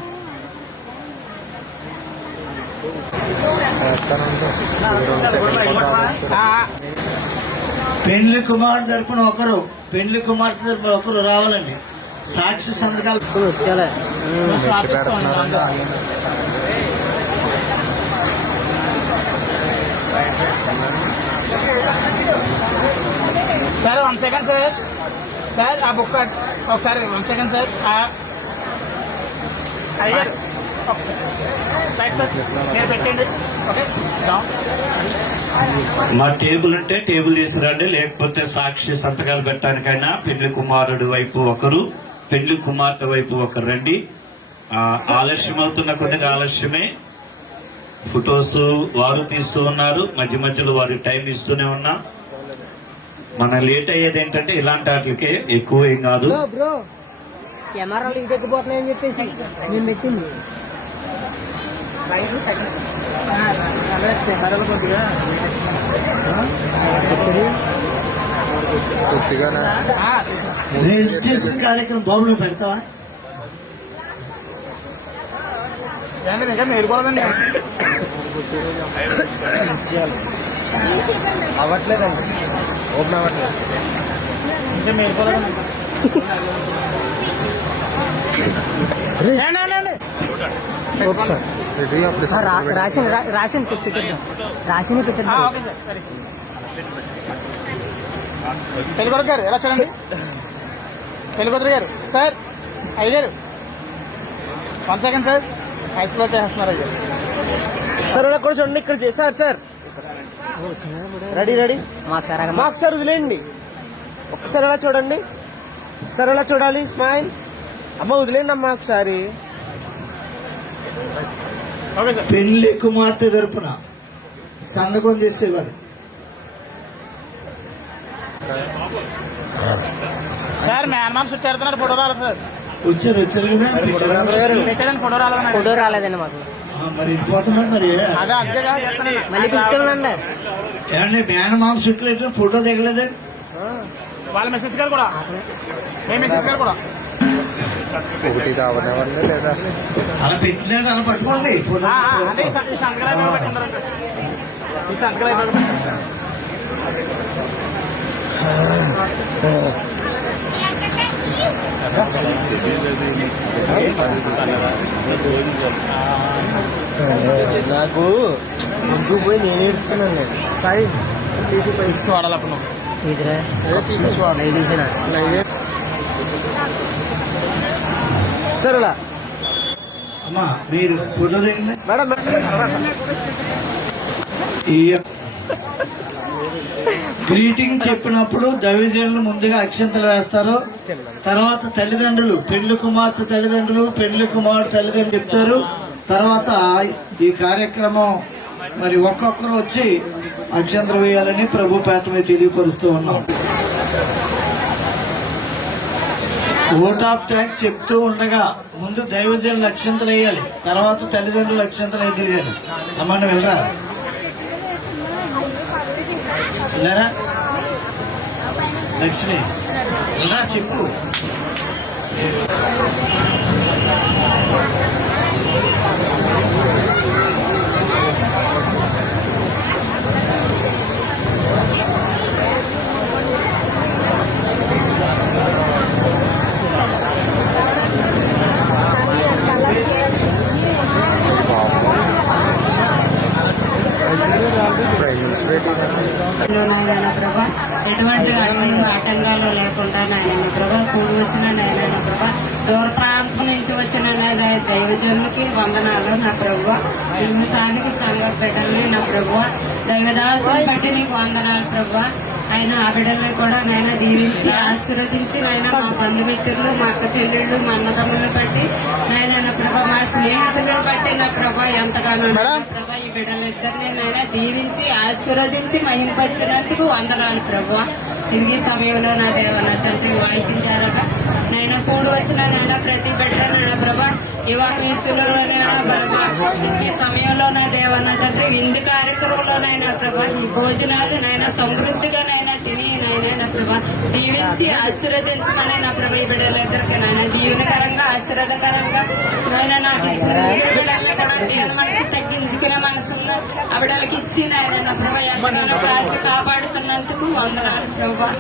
పెండ్లి కుమార్ తరపున ఒకరు, పెండ్లి కుమార్తె తరపున ఒకరు రావాలండి. సాక్షి సంతకాలు సార్ 1 సెకండ్ సార్. సార్ ఆ బుక్ ఒకసారి 1 సెకండ్ సార్. రైట్ సార్, మీరు పెట్టండి. ఓకే, మా టేబుల్ అంటే టేబుల్ తీసుకురండి, లేకపోతే సాక్షి సంతకాలు పెట్టడానికైనా పెళ్లి కుమారుడు వైపు ఒకరు, పెళ్లి కుమార్తె వైపు ఒకరు రండి. ఆలస్యం అవుతున్న కొద్దిగా ఆలస్యమే. ఫొటోస్ వారు తీస్తూ ఉన్నారు, మధ్య మధ్యలో వారికి టైం ఇస్తూనే ఉన్నాం. మన లేట్ అయ్యేది ఏంటంటే ఇలాంటి వాటికే, ఎక్కువ ఏం కాదు. కెమెరాలు ఇది ఎక్కిపోతున్నాయని చెప్పేసి నేను పెట్టింది. రిజిస్ట్రేషన్ కార్యక్రమం బాబులు పెడతావా? మేలుకోలేదండి, అవ్వట్లేదండి, ఓపెన్ అవ్వట్లేదు. ఇంకా మేలుకోలేదండి. రాసిన పెట్టేద్దాం, రాసిన పెట్టేద్దాం. ఓకే సార్, సరే. పెళ్ళికొడుకు గారు ఎలా చూడండి, పెళ్ళికొడుకు గారు సార్, అయ్యారు 1 సెకండ్ సార్, హై స్కూల్లో చేస్తున్నారు అయ్యారు. సార్ అలా కూడా చూడండి ఇక్కడ సార్ సార్ రెడీ రెడీ మాకు సార్ వదిలేయండి ఒక్కసారి అలా చూడండి సార్ అలా చూడాలి స్మైల్ అమ్మ వదిలేండి అమ్మా ఒకసారి పెళ్లి కుమార్తె తరపున సంతకం చేసేవారు. సార్ మేనమామ చుట్టూ వెళ్తున్నారు ఫోటో రాలేదు సార్ వచ్చారు పెట్టారండి ఫోటో రాలేదు ఫోటో రాలేదండి మాకు. మరి పోతున్నారు మరి అదే అద్దెగా మళ్ళీ పిలుచుకెళ్ళండి. ఏమండి మేనమామ చుట్టూ పెట్టిన ఫోటో దిగలేదు. వాళ్ళ మెసేజ్ గారు కూడా ఏ మెసేజ్ గారు కూడా అలా పెట్టలేదు, అలా పట్టుకోండి ఫోటో అంటే ఈ సంక్రాంతి పెట్టినారు ఈ సంక్రాంతి నాకు ముందు పోయి నేను ఎడుతున్నాను సాయి తీసి ఫిక్స్ వాడాలి అప్పుడు ఇదిరా సార్ అలా అమ్మా మీరు ఫోటో దిగండి. మేడం గ్రీటింగ్ చెప్పినప్పుడు దైవజనులు ముందుగా అక్షంతలు వేస్తారు. తర్వాత తల్లిదండ్రులు, పెళ్లి కుమార్తె తల్లిదండ్రులు, పెళ్లి కుమారుడు తల్లిదండ్రులు చెప్తారు. తర్వాత ఈ కార్యక్రమం మరి ఒక్కొక్కరు వచ్చి అక్షంతలు వేయాలని ప్రభు పేట మీద తెలియపరుస్తూ ఉన్నాం. ఓట్ ఆఫ్ థ్యాంక్స్ చెప్తూ ఉండగా ముందు దైవజనులు అక్షంతలు వేయాలి, తర్వాత తల్లిదండ్రులు అక్షంతలు అయితే తెలియాలి. అమ్మాయి వెళ్ళరా వెళ్ళరా లక్ష్మి ఎలా చెప్పు. నాయన ప్రభా ఎటువంటి ఆటంకాలు లేకుండా నాయన ప్రభా కూడి వచ్చిన నాయన ప్రభా దూర ప్రాంతం నుంచి వచ్చిన దైవజనులకి వందనాలు నా ప్రభు. నిమిషానికి సంఘ బిడ్డల్ని నా ప్రభు దైవదాసుని బట్టి నీకు వందనాలు ప్రభు. ఆయన ఆ బిడ్డల్ని కూడా నాయన దీవించి ఆశీర్వదించి నాయన మా బంధుమిత్రులు, మా అక్క చెల్లెళ్ళు, మా అన్నదమ్ములను బట్టి నాయన నా ప్రభా మా స్నేహితులను బట్టి నా ప్రభా ఎంతగానో ప్రభా ఈ బిడ్డలిద్దరిని నాయన దీవించి ఆశీర్వదించి మహిమపరిచినందుకు వందనాలు ప్రభు. తిరిగి సమయంలో నా దేవ నా తండ్రి వాయిద్యారగా నైనా కూడి వచ్చిన నైనా ప్రతి బిడ్డ నా ప్రభా వివాహం ఇస్తున్నలోనైనా ప్రభా ఈ సమయంలో నా దేవ నా తండ్రి విందు కార్యక్రమంలోనైనా ప్రభా ఈ భోజనాలు నైనా సమృద్ధిగా నైనా తిని నైనా ప్రభా దీవించి ఆశీర్వదించమని నా ప్రభా ఈ బిడ్డలందరికీ నైనా దీవెనకరంగా ఆశీర్వాదకరంగా నైనా నాకు ఇచ్చిన బిడ్డలను కూడా దేవుని మనసు తగ్గించుకునే మనసులో ఆ బిడ్డలకి ఇచ్చి నైనా నా ప్రభా ఎంతగానో కాచి కాపాడుతున్నందుకు వందనాలు ప్రభా.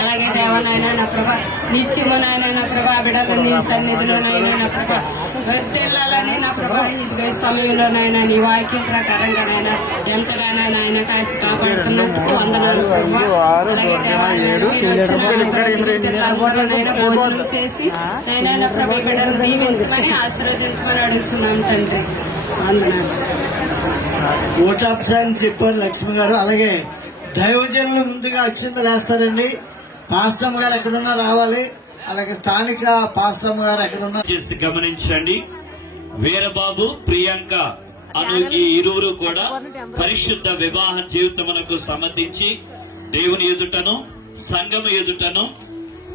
అలాగే దేవనైనా నా ప్రభా నిత్యము నాయన నా ప్రభా బిడ్డలు నీ సన్నిధిలోనైనా నా ప్రభా వర్తిల్లాలని నా ప్రభా ఇదిగో సమయంలోనైనా నీ వాక్యం ప్రకారంగానైనా ఎంతగానో నాయన కాసి కాపాడుతున్నందుకు వందనాలు ప్రభా. అలాగే దేవనైనా భోజనం చేసి నైనా ప్రభా బిడ్డలు దీవించమని ఆశీర్వదించమని అడుగుతున్నాం తండ్రి. వందనాలు. ఓట్ ఆఫ్ థ్యాంక్స్ చెప్పారు లక్ష్మి గారు. అలాగే దైవజనులు ముందుగా అక్షంతలు వేస్తారండి. పాస్టమ్ గారు ఎక్కడున్నా రావాలి. అలాగే స్థానిక పాస్టమ్ గారు ఎక్కడున్నా చేసి గమనించండి. వీరబాబు, ప్రియాంక అను ఈ ఇరువురు కూడా పరిశుద్ధ వివాహ జీవితమునకు సమ్మతించి దేవుని ఎదుటను సంఘము ఎదుటను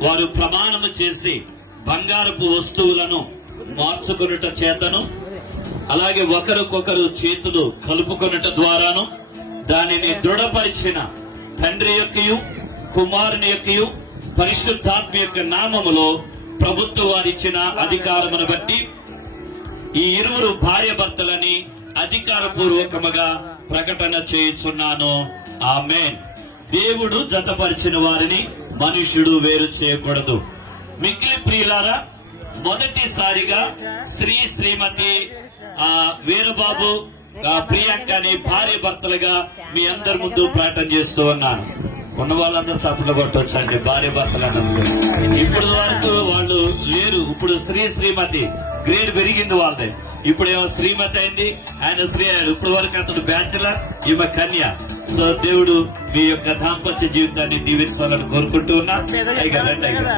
వారు ప్రమాణము చేసి బంగారపు వస్తువులను మార్చుకొనుట చేతను అలాగే ఒకరికొకరు చేతులు కలుపుకొనుట ద్వారాను దానిని దృఢపరిచిన తండ్రి యొక్కయు కుమారుని యొక్కయు పరిశుద్ధాత్మ యొక్క నామములో ప్రభుత్వ వారిచ్చిన అధికారమును బట్టి ఈ ఇరువురు భార్య భర్తలని అధికారపూర్వకముగా ప్రకటన చేయుచున్నాను. ఆమేన్. దేవుడు జతపరిచిన వారిని మనుష్యుడు వేరు చేయకూడదు. మిగిలి ప్రియులారా, మొదటిసారిగా శ్రీమతి వీరబాబు ప్రియాంకని భార్య భర్తలుగా మీ అందరి ముందు ప్రకటన చేస్తూ ఉన్నాను. ఉన్న వాళ్ళందరూ తప్పులు కొట్టొచ్చండి భార్య భర్తలను. ఇప్పుడు వరకు వాళ్ళు లేరు. ఇప్పుడు శ్రీమతి గ్రేడ్ పెరిగింది వాళ్ళది. ఇప్పుడేమో శ్రీమతి అయింది, ఆయన శ్రీ అయ్యాడు. ఇప్పుడు వరకు అతడు బ్యాచులర్, ఈమె కన్య. సో దేవుడు మీ యొక్క దాంపత్య జీవితాన్ని దీవించాలని కోరుకుంటూ ఉన్నా. ఏదో చెప్తాను వచ్చా కదా.